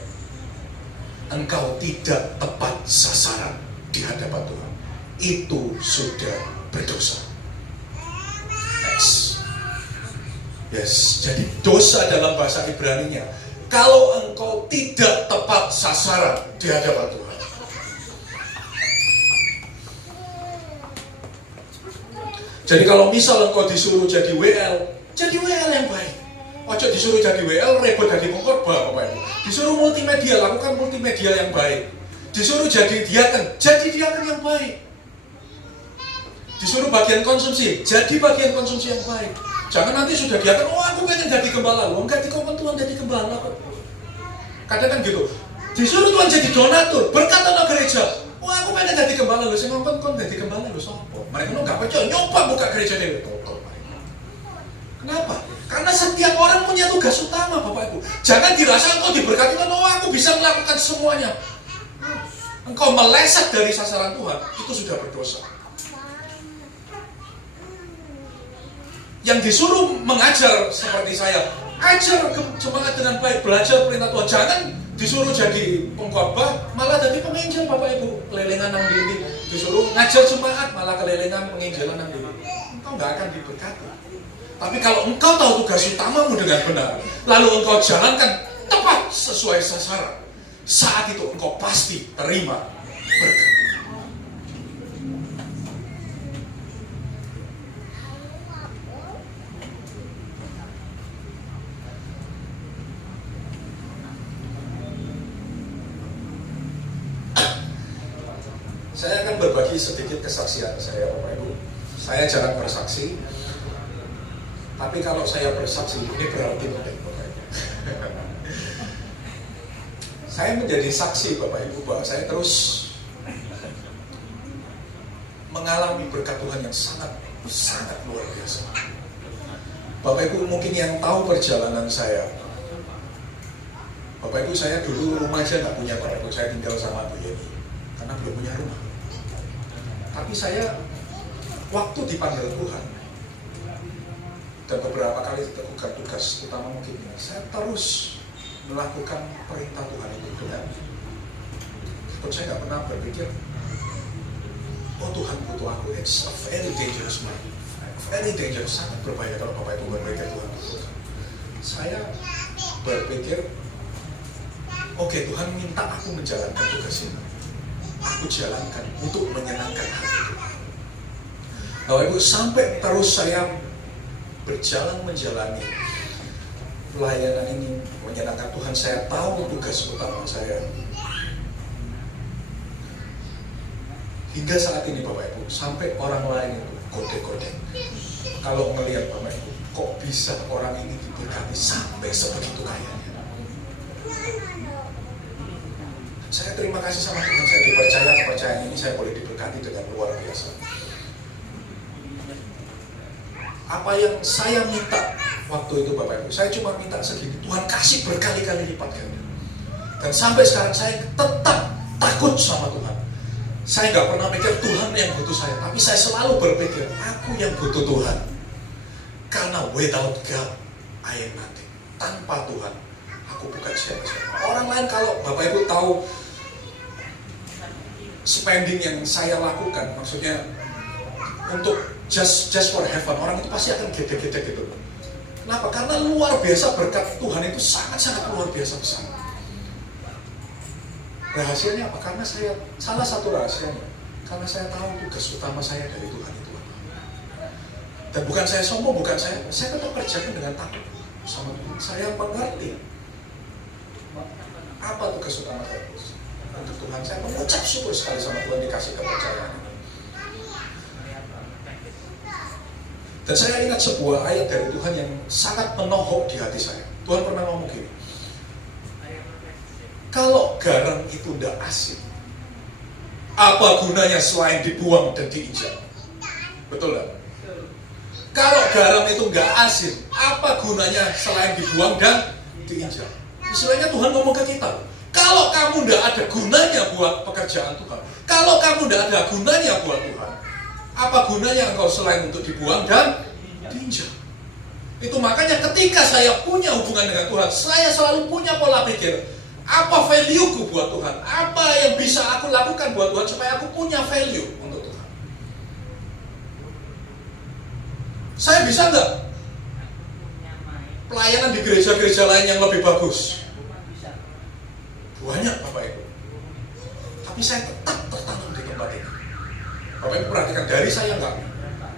engkau tidak tepat sasaran di hadapan Tuhan, itu sudah berdosa. Next. Yes, jadi dosa dalam bahasa Ibrani-nya, kalau engkau tidak tepat sasaran di hadapan Tuhan. Jadi kalau misal engkau disuruh jadi WL yang baik. Ojo disuruh jadi WL, repot jadi pengkhotbah Bapak Ibu. Disuruh multimedia, lakukan multimedia yang baik. Disuruh jadi diaken yang baik. Disuruh bagian konsumsi, jadi bagian konsumsi yang baik. Jangan nanti sudah diaken, oh aku pengen jadi gembala, lo enggak dikongkon Tuhan jadi gembala kok. Kadang kan gitu. Disuruh Tuhan jadi donatur, berkat anak gereja. Oh aku pengen jadi gembala, lo sing ngongkon kon jadi gembala lo sopo. Mereka lo enggak percaya, nyoba buka gereja dewe. Kenapa? Karena setiap orang punya tugas utama Bapak Ibu. Jangan dirasa engkau diberkati, oh aku bisa melakukan semuanya. Engkau meleset dari sasaran Tuhan, itu sudah berdosa. Yang disuruh mengajar seperti saya, ajar semangat dengan baik, belajar perintah Tuhan. Jangan disuruh jadi pengkhotbah, malah jadi penginjil Bapak Ibu. Kelelengan nang dindi. Disuruh ngajar semangat, malah kelelengan penginjilan nang dindi. Engkau nggak akan diberkati. Tapi kalau engkau tahu tugas utamamu dengan benar, lalu engkau jalankan tepat sesuai sasaran, saat itu engkau pasti terima berkat. Saya akan berbagi sedikit kesaksian saya Bapak Ibu. Saya jarang bersaksi, tapi kalau saya bersaksi ini berarti penting Bapak Ibu. Saya menjadi saksi Bapak Ibu bahwa saya terus mengalami berkat Tuhan yang sangat luar biasa. Bapak Ibu mungkin yang tahu perjalanan saya. Bapak Ibu saya dulu rumah aja nggak punya Bapak Ibu, saya tinggal sama Bu Yeni karena belum punya rumah. Tapi saya waktu dipanggil Tuhan dan beberapa kali diteguhkan tugas utama mungkin, saya terus melakukan perintah Tuhan itu dengan saya nggak pernah berpikir, oh Tuhan butuh aku. It's a very dangerous man, very dangerous, sangat berbahaya kalau Bapak Ibu berpikir Tuhan butuh. Saya berpikir, oke, Tuhan minta aku menjalankan tugas ini, aku jalankan untuk menyenangkan hati Tuhan. Bapak Ibu, sampai terus saya berjalan menjalani pelayanan ini menyenangkan Tuhan, saya tahu tugas utama saya. Hingga saat ini Bapak Ibu, sampai orang lain itu kode-kode. Kalau melihat Bapak Ibu, kok bisa orang ini diberkati sampai sebegitu kayanya. Saya terima kasih sama Tuhan, saya dipercaya kepercayaan ini, saya boleh diberkati dengan luar biasa. Apa yang saya minta waktu itu Bapak Ibu, saya cuma minta segini, Tuhan kasih berkali-kali lipat ganda. Dan sampai sekarang saya tetap takut sama Tuhan. Saya nggak pernah mikir Tuhan yang butuh saya, tapi saya selalu berpikir aku yang butuh Tuhan. Karena without God, I am nothing. Tanpa Tuhan, aku bukan siapa-siapa. Orang lain kalau Bapak Ibu tahu spending yang saya lakukan, maksudnya untuk just for heaven, orang itu pasti akan gede-gede gitu. Kenapa? Karena luar biasa berkat Tuhan itu sangat-sangat luar biasa besar. Rahasianya apa? Karena salah satu rahasianya, karena saya tahu tugas utama saya dari Tuhan itu apa. Dan bukan saya sombong, bukan saya tetap kerjakan dengan takut sama Tuhan. Saya mengerti apa tugas utama saya untuk Tuhan. Saya mengucap syukur sekali sama Tuhan dikasih kepercayaan. Dan saya ingat sebuah ayat dari Tuhan yang sangat menohok di hati saya. Tuhan pernah ngomong gini, kalau garam itu tidak asin, apa gunanya selain dibuang dan diinjak? Betul nggak? Kalau garam itu nggak asin, apa gunanya selain dibuang dan diinjak? Istilahnya Tuhan ngomong ke kita, kalau kamu tidak ada gunanya buat pekerjaan Tuhan, kalau kamu tidak ada gunanya buat Tuhan, apa gunanya engkau selain untuk dibuang dan diinjak? Itu makanya ketika saya punya hubungan dengan Tuhan, saya selalu punya pola pikir, apa value-ku buat Tuhan? Apa yang bisa aku lakukan buat Tuhan supaya aku punya value untuk Tuhan? Saya bisa nggak pelayanan di gereja-gereja lain yang lebih bagus? Banyak Bapak Ibu. Tapi saya tetap tertanam di tempat ini. Bapak Ibu perhatikan, dari saya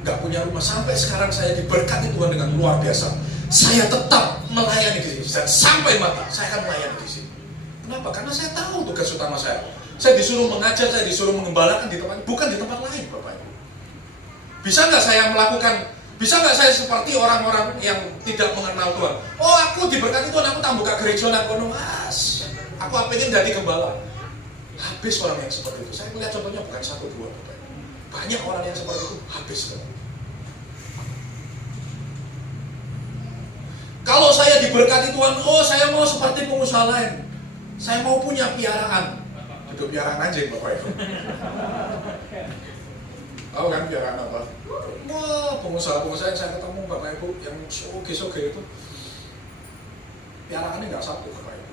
nggak punya rumah sampai sekarang saya diberkati Tuhan dengan luar biasa. Saya tetap melayani di sini dan sampai mati saya akan melayani di sini. Kenapa? Karena saya tahu tugas utama saya. Saya disuruh mengajar, saya disuruh mengembalakan di tempat, bukan di tempat lain, Bapak Ibu. Bisa nggak saya melakukan? Bisa nggak saya seperti orang-orang yang tidak mengenal Tuhan? Oh, aku diberkati Tuhan, aku tak buka gereja nak kono mas. Aku pengen jadi gembala. Habis orang yang seperti itu. Saya melihat contohnya bukan satu dua, Bapak Ibu. Banyak orang yang seperti itu habis. Kalau saya diberkati Tuhan, oh saya mau seperti pengusaha lain. Saya mau punya piaraan. Itu piaraan anjing Bapak Ibu. Tahu kan piaraan apa? Wah, pengusaha-pengusaha yang saya ketemu Bapak Ibu yang soge-soge itu piaraannya nggak satu Bapak Ibu.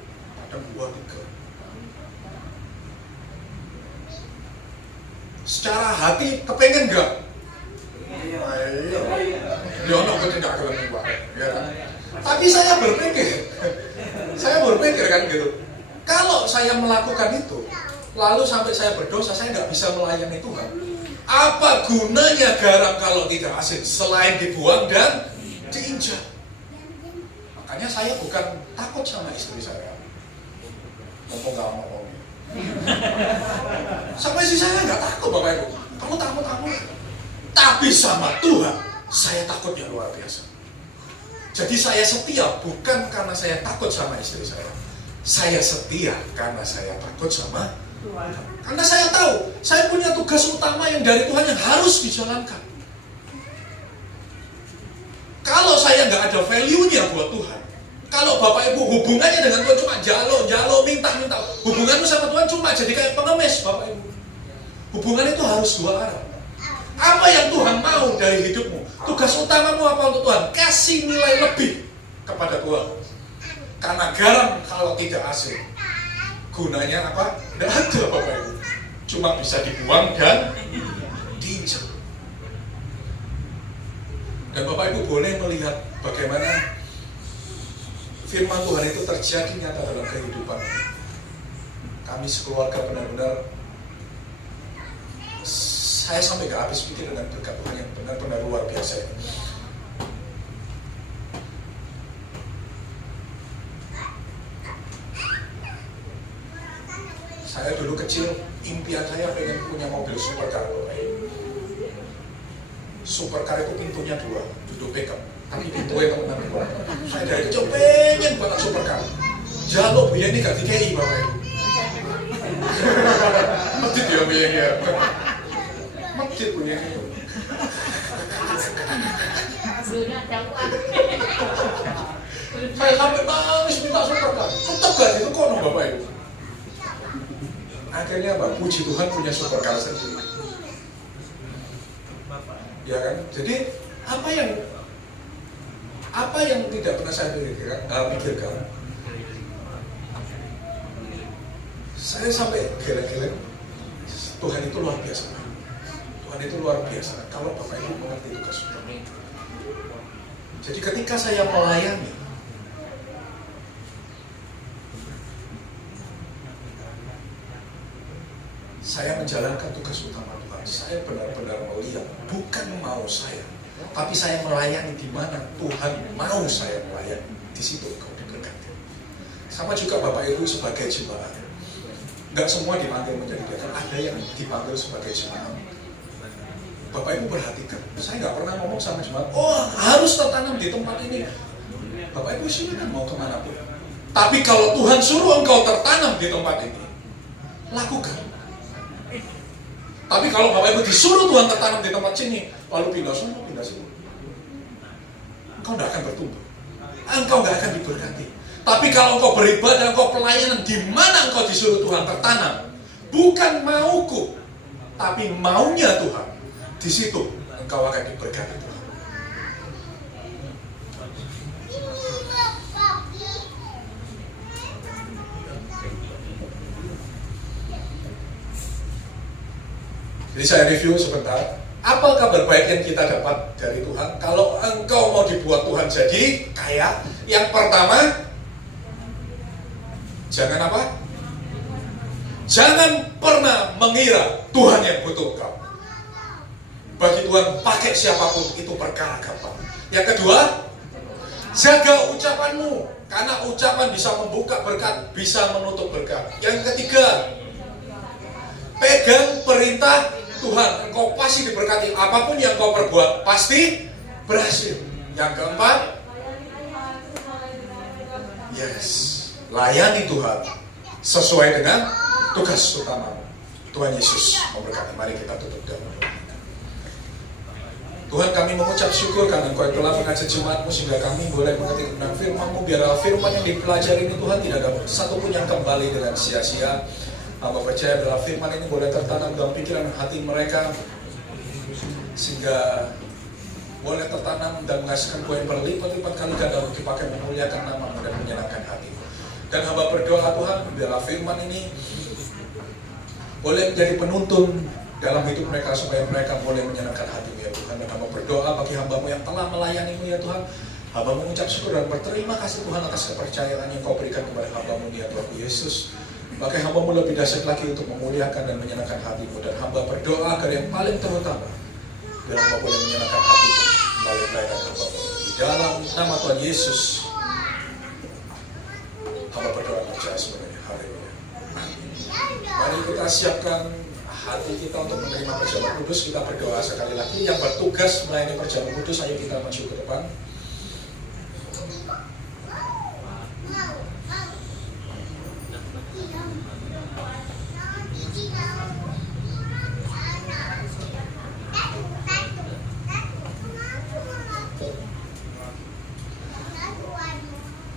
Ada 2, 3. Secara hati kepengen nggak? Iya. Jono aku tidak kepengen Pak. Ya kan? Tapi saya berpikir kan gitu. Kalau saya melakukan itu, lalu sampai saya berdosa, saya nggak bisa melayani Tuhan. Apa gunanya garam kalau tidak asin selain dibuang dan diinjak? Makanya saya bukan takut sama istri saya. Ngomong nggak ngomong. Sama istri saya nggak takut Bapak Ibu. Kamu takut. Tapi sama Tuhan, saya takutnya luar biasa. Jadi saya setia bukan karena saya takut sama istri saya. Saya setia karena saya takut sama Tuhan. Karena saya tahu, saya punya tugas utama yang dari Tuhan yang harus dijalankan. Kalau saya nggak ada value-nya buat Tuhan, kalau Bapak Ibu hubungannya dengan Tuhan cuma jalo, minta, hubunganmu sama Tuhan cuma jadi kayak pengemis Bapak Ibu. Hubungan itu harus dua arah. Apa yang Tuhan mau dari hidupmu? Tugas utamamu apa untuk Tuhan? Kasih nilai lebih kepada Tuhan. Karena garam kalau tidak asin, gunanya apa? Tidak ada Bapak Ibu. Cuma bisa dibuang dan diinjak. Dan Bapak Ibu boleh melihat bagaimana firman Tuhan itu terjadi nyata dalam kehidupan kami sekeluarga. Benar-benar saya sampai gak habis pikir dengan berkat Tuhan yang benar-benar luar biasa. Saya dulu kecil, impian saya pengen punya mobil supercar. Supercar itu pintunya 2, duduk pickup, tapi pintunya teman-teman. Saya dari kecil pengen banget supercar. Jaluk biaya ini gak dikei Bapak Ibu. Masjid ya biaya dia. Masjid punya ini. Saya sampai nangis minta supercar. Tetap gak itu kono Bapak Ibu. Akhirnya Mbak, puji Tuhan punya supercar sendiri. Ya kan? Jadi apa yang tidak pernah saya pikirkan, saya sampai geleng-geleng. Tuhan itu luar biasa. Tuhan itu luar biasa. Kalau Bapak Ibu mengerti tugas utama. Jadi ketika saya melayani, saya menjalankan tugas utama Tuhan. Saya benar-benar melihat bukan mau saya, tapi saya melayani di mana Tuhan mau saya melayani. Di situ engkau diberkati. Sama juga Bapak Ibu sebagai jemaat. Enggak semua dipanggil menjadi diakon, ada yang dipanggil sebagai jemaat. Bapak Ibu perhatikan, saya nggak pernah ngomong sama jemaat, oh harus tertanam di tempat ini. Bapak Ibu silakan mau kemana pun. Tapi kalau Tuhan suruh engkau tertanam di tempat ini, lakukan. Tapi kalau Bapak Ibu disuruh Tuhan tertanam di tempat sini, lalu pindah sana, pindah sini, engkau tidak akan bertumbuh, engkau tidak akan diberkati. Tapi kalau engkau beribadah, engkau pelayanan, di mana engkau disuruh Tuhan tertanam, bukan mauku, tapi maunya Tuhan, di situ engkau akan diberkati Tuhan. Jadi saya review sebentar. Apa kabar baik yang kita dapat dari Tuhan? Kalau engkau mau dibuat Tuhan jadi kaya, yang pertama, jangan apa? Jangan pernah mengira Tuhan yang butuh engkau. Bagi Tuhan pakai siapapun itu perkara gampang. Yang kedua, jaga ucapanmu, karena ucapan bisa membuka berkat, bisa menutup berkat. Yang ketiga, pegang perintah Tuhan, engkau pasti diberkati. Apapun yang kau perbuat pasti berhasil. Yang keempat, yes, layani Tuhan sesuai dengan tugas utamamu. Tuhan Yesus memberkati. Mari kita tutup dalam doa. Tuhan, kami mengucap syukur karena Engkau telah mengajar jemaat-Mu sehingga kami boleh mengerti tentang firman-Mu. Biarlah firman yang dipelajari ini Tuhan tidak ada satupun yang kembali dengan sia-sia. Hamba percaya bahwa firman ini boleh tertanam dalam pikiran hati mereka sehingga boleh tertanam dan menghasilkan buah yang berlipat-lipat kali ganda untuk dipakai memuliakan nama-Mu dan menyenangkan hati-Mu. Dan hamba berdoa Tuhan, biarlah firman ini boleh menjadi penuntun dalam hidup mereka supaya mereka boleh menyenangkan hati-Mu ya Tuhan. Dan hamba berdoa bagi hamba-Mu yang telah melayani-Mu ya Tuhan. Hamba mengucap syukur dan berterima kasih Tuhan atas kepercayaan yang Kau berikan kepada hamba-Mu ya Tuhan Yesus. Maka hamba-Mu lebih dahsyat lagi untuk memuliakan dan menyenangkan hati-Mu. Dan hamba berdoa agar yang paling terutama, biar hamba boleh menyenangkan hati-Mu melalui pelayanan hamba-Mu. Di dalam nama Tuhan Yesus, hamba berdoa percaya sebenarnya. Haleluya. Mari kita siapkan hati kita untuk menerima perjamuan kudus. Kita berdoa sekali lagi. Yang bertugas melayani perjamuan kudus, ayo kita maju ke depan.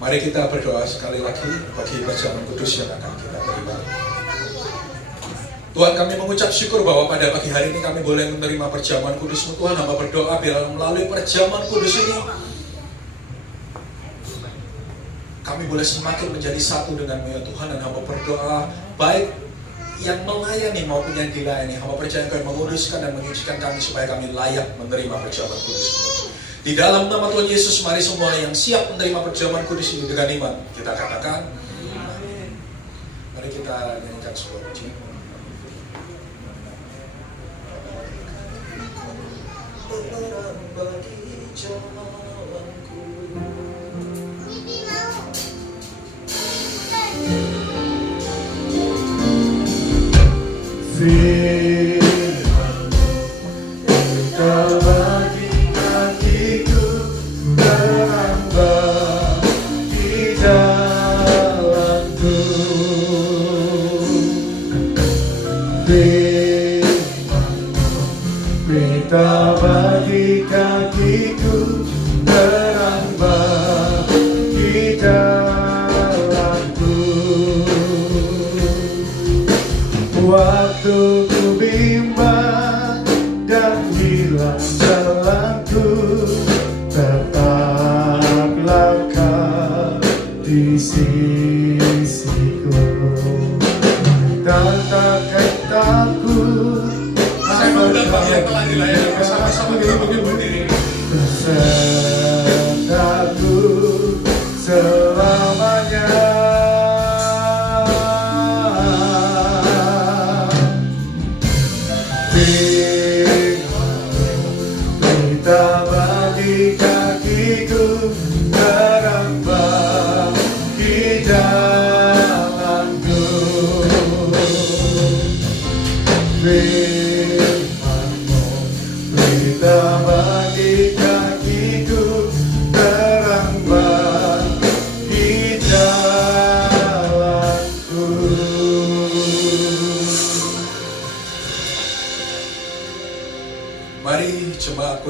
Mari kita berdoa sekali lagi bagi perjamuan kudus yang akan kita terima. Tuhan, kami mengucap syukur bahwa pada pagi hari ini kami boleh menerima perjamuan kudus-Mu. Tuhan, hamba berdoa biar melalui perjamuan kudus ini kami boleh semakin menjadi satu dengan-Mu ya Tuhan. Dan hamba berdoa baik yang melayani maupun yang dilayani, hamba percaya Engkau yang menguduskan dan menyucikan kami supaya kami layak menerima perjamuan kudus-Mu. Di dalam nama Tuhan Yesus, mari semua yang siap menerima perjamuan kudus ini dengan iman kita katakan amin. Mari kita nyanyikan sebuah pujian. Penerang bagi jalanku, Berita bagi kakiku, terang bagi jalanku. Waktu ku bimbang dan hilang jalanku, tetaplah Kau di sisiku. Tak takkan takut. Saya mengundang bagi yang telah dilayani bersama-sama kita berdiri.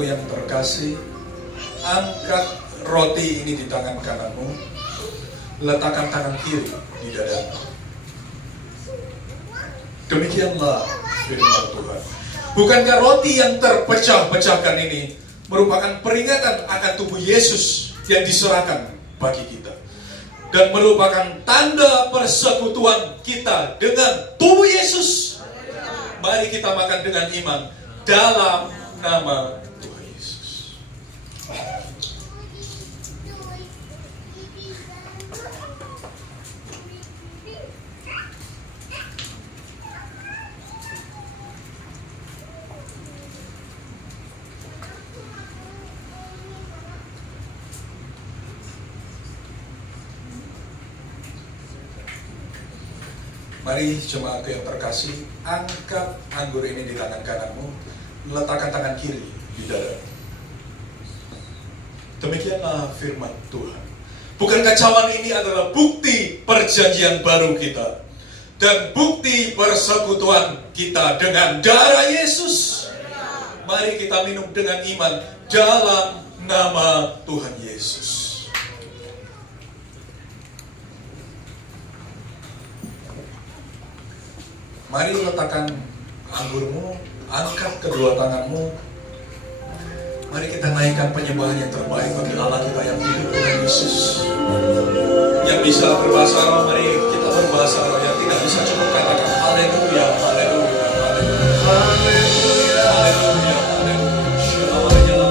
Jemaatku yang terkasih, angkat roti ini di tangan kananmu, letakkan tangan kiri di dadamu. Demikianlah firman Tuhan. Bukankah roti yang terpecah-pecahkan ini merupakan peringatan akan tubuh Yesus yang diserahkan bagi kita, dan merupakan tanda persekutuan kita dengan tubuh Yesus? Mari kita makan dengan iman dalam nama Tuhan Yesus. Mari jemaatku yang terkasih, angkat anggur ini di tangan kananmu, letakkan tangan kiri di dada. Demikianlah firman Tuhan. Bukankah cawan ini adalah bukti perjanjian baru kita dan bukti persekutuan kita dengan darah Yesus? Mari kita minum dengan iman dalam nama Tuhan Yesus. Mari letakkan anggurmu, angkat kedua tanganmu. Mari kita naikkan penyembahan yang terbaik bagi Allah kita yang hidup dengan Yesus. Yang bisa berbahasa roh, mari kita berbahasa roh. Yang tidak bisa cukup katakan haleluya, haleluya, haleluya, haleluya, haleluya,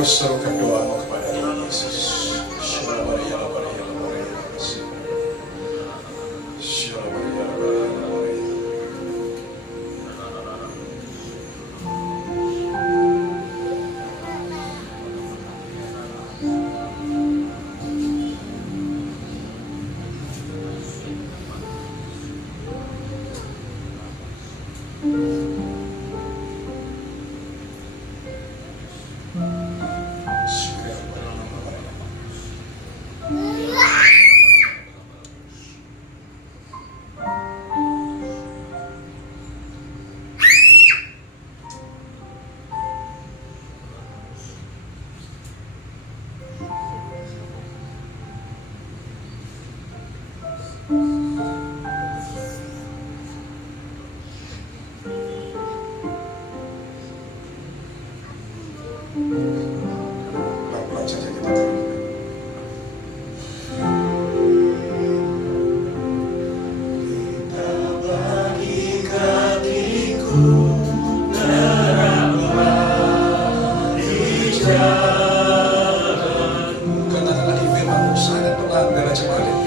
Terus serukan doamu kepada Tuhan Yesus. Katakan lagi firman-Mu sangat pelan dalam jemaat ini.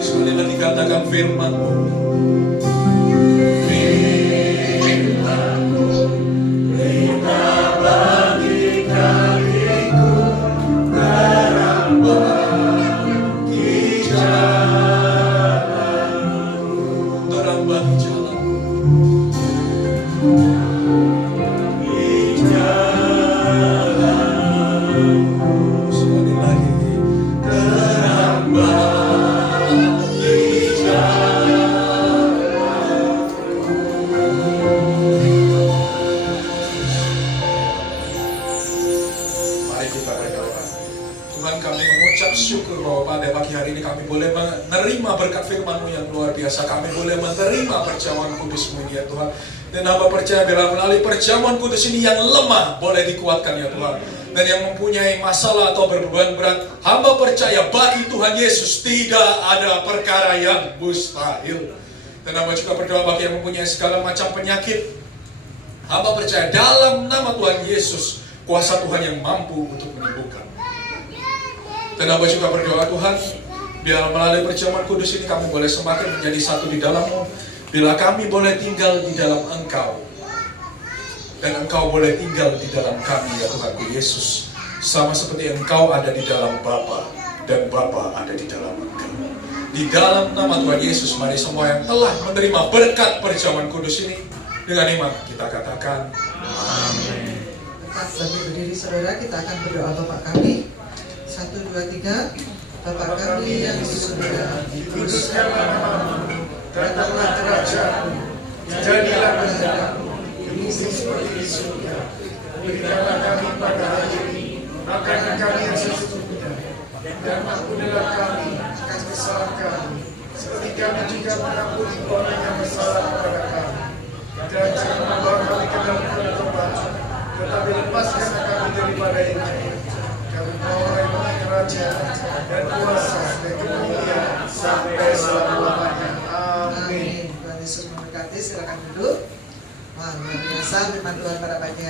Sekali lagi katakan firman-Mu. Terang bagi jalanku. Sekali lagi. Terang bagi Mari kita berdoa. Tuhan, kami mengucap syukur bahwa pada pagi hari ini kami boleh menerima berkat firman-Mu yang luar biasa. Kami boleh menerima perjamuan kudus-Mu ini ya Tuhan. Dan hamba percaya bila melalui perjamuan kudus ini yang lemah boleh dikuatkan ya Tuhan. Dan yang mempunyai masalah atau berbeban berat, hamba percaya bagi Tuhan Yesus tidak ada perkara yang mustahil. Dan hamba juga berdoa bagi yang mempunyai segala macam penyakit. Hamba percaya dalam nama Tuhan Yesus, kuasa Tuhan yang mampu untuk menyembuhkan. Dan hamba juga berdoa Tuhan, biar melalui perjamuan kudus ini kami boleh semakin menjadi satu di dalam-Mu. Bila kami boleh tinggal di dalam Engkau, dan Engkau boleh tinggal di dalam kami ya Tuhanku Yesus, sama seperti Engkau ada di dalam Bapa dan Bapa ada di dalam Engkau. Di dalam nama Tuhan Yesus, mari semua yang telah menerima berkat perjamuan kudus ini dengan iman kita katakan amin. Sambil berdiri saudara, kita akan berdoa Bapa kami. 1, 2, 3. Bapa kami yang di surga, dikuduskanlah namamu, datanglah kerajaan-Mu, jadilah kehendak-Mu di bumi seperti di surga. Berikanlah kami pada hari ini makanan kami yang sesungguhnya, dan ampunilah kami akan kesalahan kami, seperti kami juga mengampuni orang yang bersalah kepada kami. Dan jangan membawa kami ke dalam pencobaan, tetapi lepaskan kami daripada yang jahat. Kami mohon kerajaan dan kuasa dan kemuliaan sampai selama-lamanya. Amin. Tuhan Yesus memberkati. Silakan duduk. Wah, luar biasa firman Tuhan pada pagi hari.